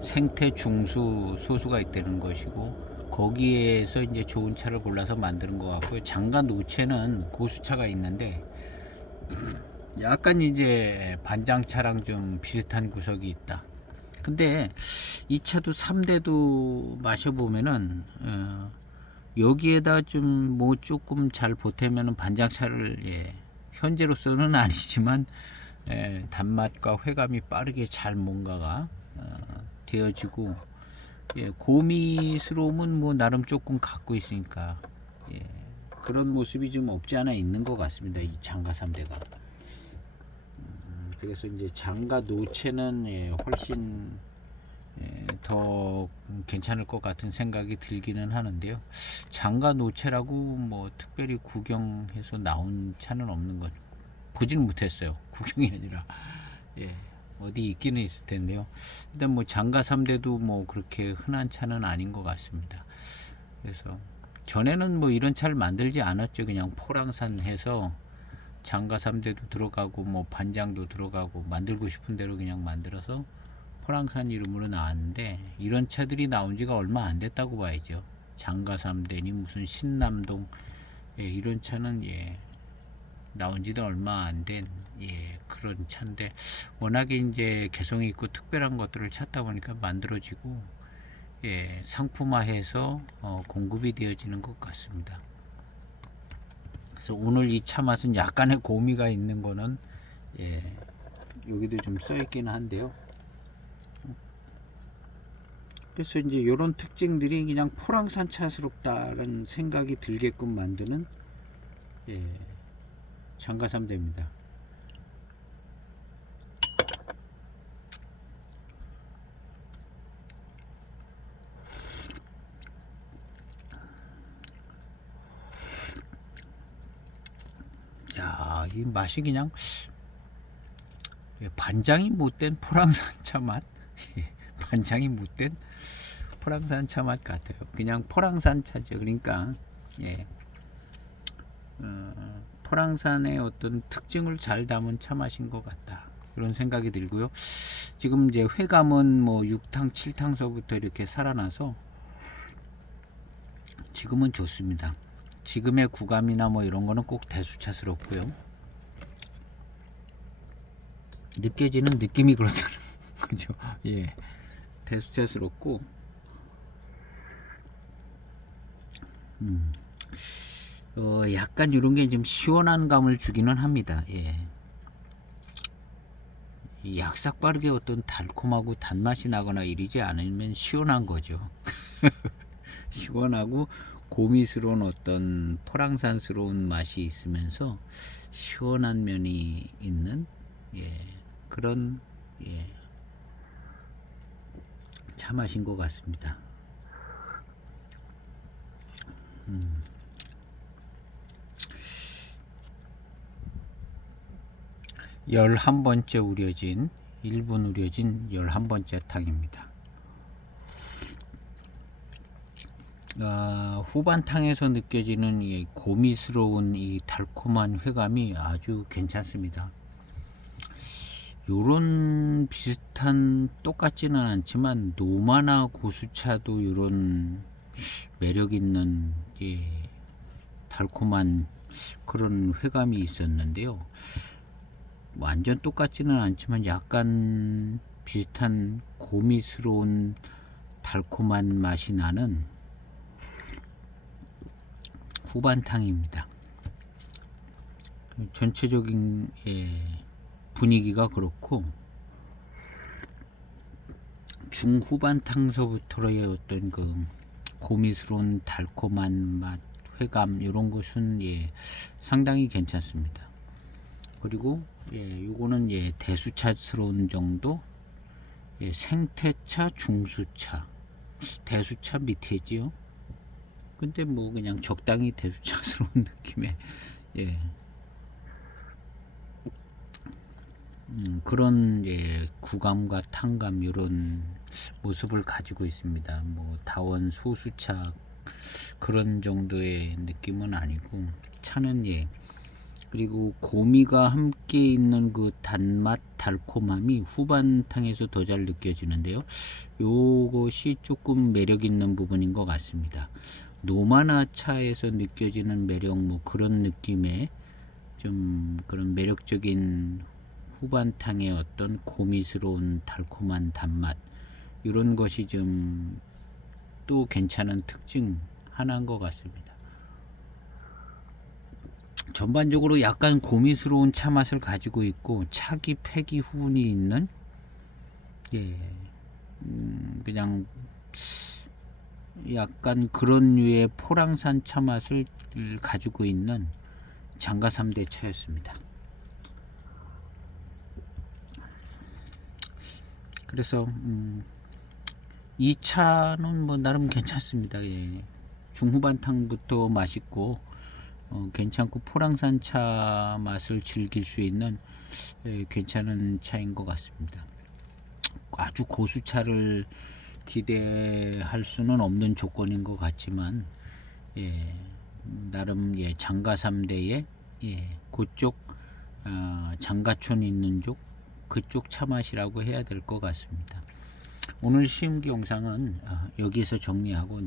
생태, 중수, 소수가 있다는 것이고 거기에서 이제 좋은 차를 골라서 만드는 것 같고요. 장가 노체는 고수차가 있는데 약간 이제 반장차랑 좀 비슷한 구석이 있다. 근데 이 차도 3대도 마셔보면은 여기에다 좀 뭐 조금 잘 보태면은 반장차를 현재로서는 아니지만 단맛과 회감이 빠르게 잘 뭔가가 되어지고 고미스러움은 뭐 나름 조금 갖고 있으니까 그런 모습이 좀 없지 않아 있는 것 같습니다. 이 장가 3대가. 그래서 이제 장가 노체는 훨씬 더 괜찮을 것 같은 생각이 들기는 하는데요. 장가 노체라고 뭐 특별히 구경해서 나온 차는 없는 것, 보지는 못했어요. 구경이 아니라 어디 있기는 있을 텐데요. 일단 뭐 장가 3대도 뭐 그렇게 흔한 차는 아닌 것 같습니다. 그래서 전에는 뭐 이런 차를 만들지 않았죠. 그냥 포랑산 해서 장가 3대도 들어가고 뭐 반장도 들어가고 만들고 싶은 대로 그냥 만들어서 포랑산 이름으로 나왔는데, 이런 차들이 나온 지가 얼마 안 됐다고 봐야죠. 장가 3대니 무슨 신남동 이런 차는 나온 지도 얼마 안 된 그런 차인데, 워낙에 이제 개성이 있고 특별한 것들을 찾다 보니까 만들어지고 상품화해서 공급이 되어지는 것 같습니다. 그래서 오늘 이 차 맛은 약간의 고미가 있는 거는 여기도 좀 써있기는 한데요. 그래서 이제 이런 특징들이 그냥 포랑산 차스럽다는 생각이 들게끔 만드는 장가 3대입니다. 야, 이 맛이 그냥 반장이 못된 포랑산 차 맛. 반장이 못된 포랑산 차 맛 같아요. 그냥 포랑산 차죠. 그러니까 포랑산의 어떤 특징을 잘 담은 차 맛인 것 같다, 그런 생각이 들고요. 지금 이제 회감은 뭐 6탕 7탕서부터 이렇게 살아나서 지금은 좋습니다. 지금의 구감이나 뭐 이런 거는 꼭 대수차스럽고요. 느껴지는 느낌이 그렇다는 거죠. 대수차스럽고 약간 이런 게 좀 시원한 감을 주기는 합니다. 약삭 빠르게 어떤 달콤하고 단맛이 나거나 이러지 않으면 시원한 거죠. 시원하고 고미스러운 어떤 포랑산스러운 맛이 있으면서 시원한 면이 있는 그런 차 맛인 것 같습니다. 11번째 우려진 1분 우려진 11번째 탕입니다. 후반탕에서 느껴지는 이 고미스러운 이 달콤한 회감이 아주 괜찮습니다. 요런 비슷한, 똑같지는 않지만 노마나 고수차도 요런 매력 있는 달콤한 그런 회감이 있었는데요. 완전 똑같지는 않지만 약간 비슷한 고미스러운 달콤한 맛이 나는 후반탕입니다. 전체적인 분위기가 그렇고 중후반탕서부터의 어떤 그 고미스러운 달콤한 맛, 회감 이런 것은 상당히 괜찮습니다. 그리고 요거는 대수차스러운 정도, 생태차, 중수차, 대수차 밑에지요. 근데 뭐 그냥 적당히 대수차스러운 느낌의 그런 구감과 탕감 이런 모습을 가지고 있습니다. 뭐 다원 소수차 그런 정도의 느낌은 아니고, 차는 그리고 고미가 함께 있는 그 단맛 달콤함이 후반탕에서 더 잘 느껴지는데요. 요것이 조금 매력 있는 부분인 것 같습니다. 노마나 차에서 느껴지는 매력, 뭐 그런 느낌의 좀 그런 매력적인 후반탕의 어떤 고미스러운 달콤한 단맛, 이런 것이 좀 또 괜찮은 특징 하나인 것 같습니다. 전반적으로 약간 고미스러운 차 맛을 가지고 있고 차기 패기 후운이 있는 그냥 약간 그런 류의 포랑산 차 맛을 가지고 있는 장가 3대 차였습니다. 그래서 이 차는 뭐 나름 괜찮습니다. 중후반탕부터 맛있고 괜찮고 포랑산 차 맛을 즐길 수 있는 괜찮은 차인 것 같습니다. 아주 고수차를 기대할 수는 없는 조건인 것 같지만 나름 장가 3대의 그쪽 장가촌 있는 쪽 그쪽 차 맛이라고 해야 될 것 같습니다. 오늘 시음기 영상은 여기에서 정리하고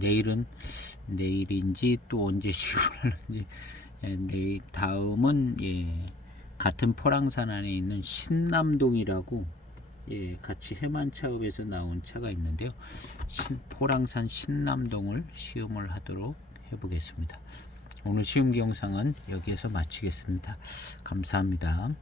내일인지 또 언제 시음을 하는지 다음은 같은 포랑산 안에 있는 신남동이라고 같이 해만차업에서 나온 차가 있는데요. 포랑산 신남동을 시음을 하도록 해보겠습니다. 오늘 시음기 영상은 여기에서 마치겠습니다. 감사합니다.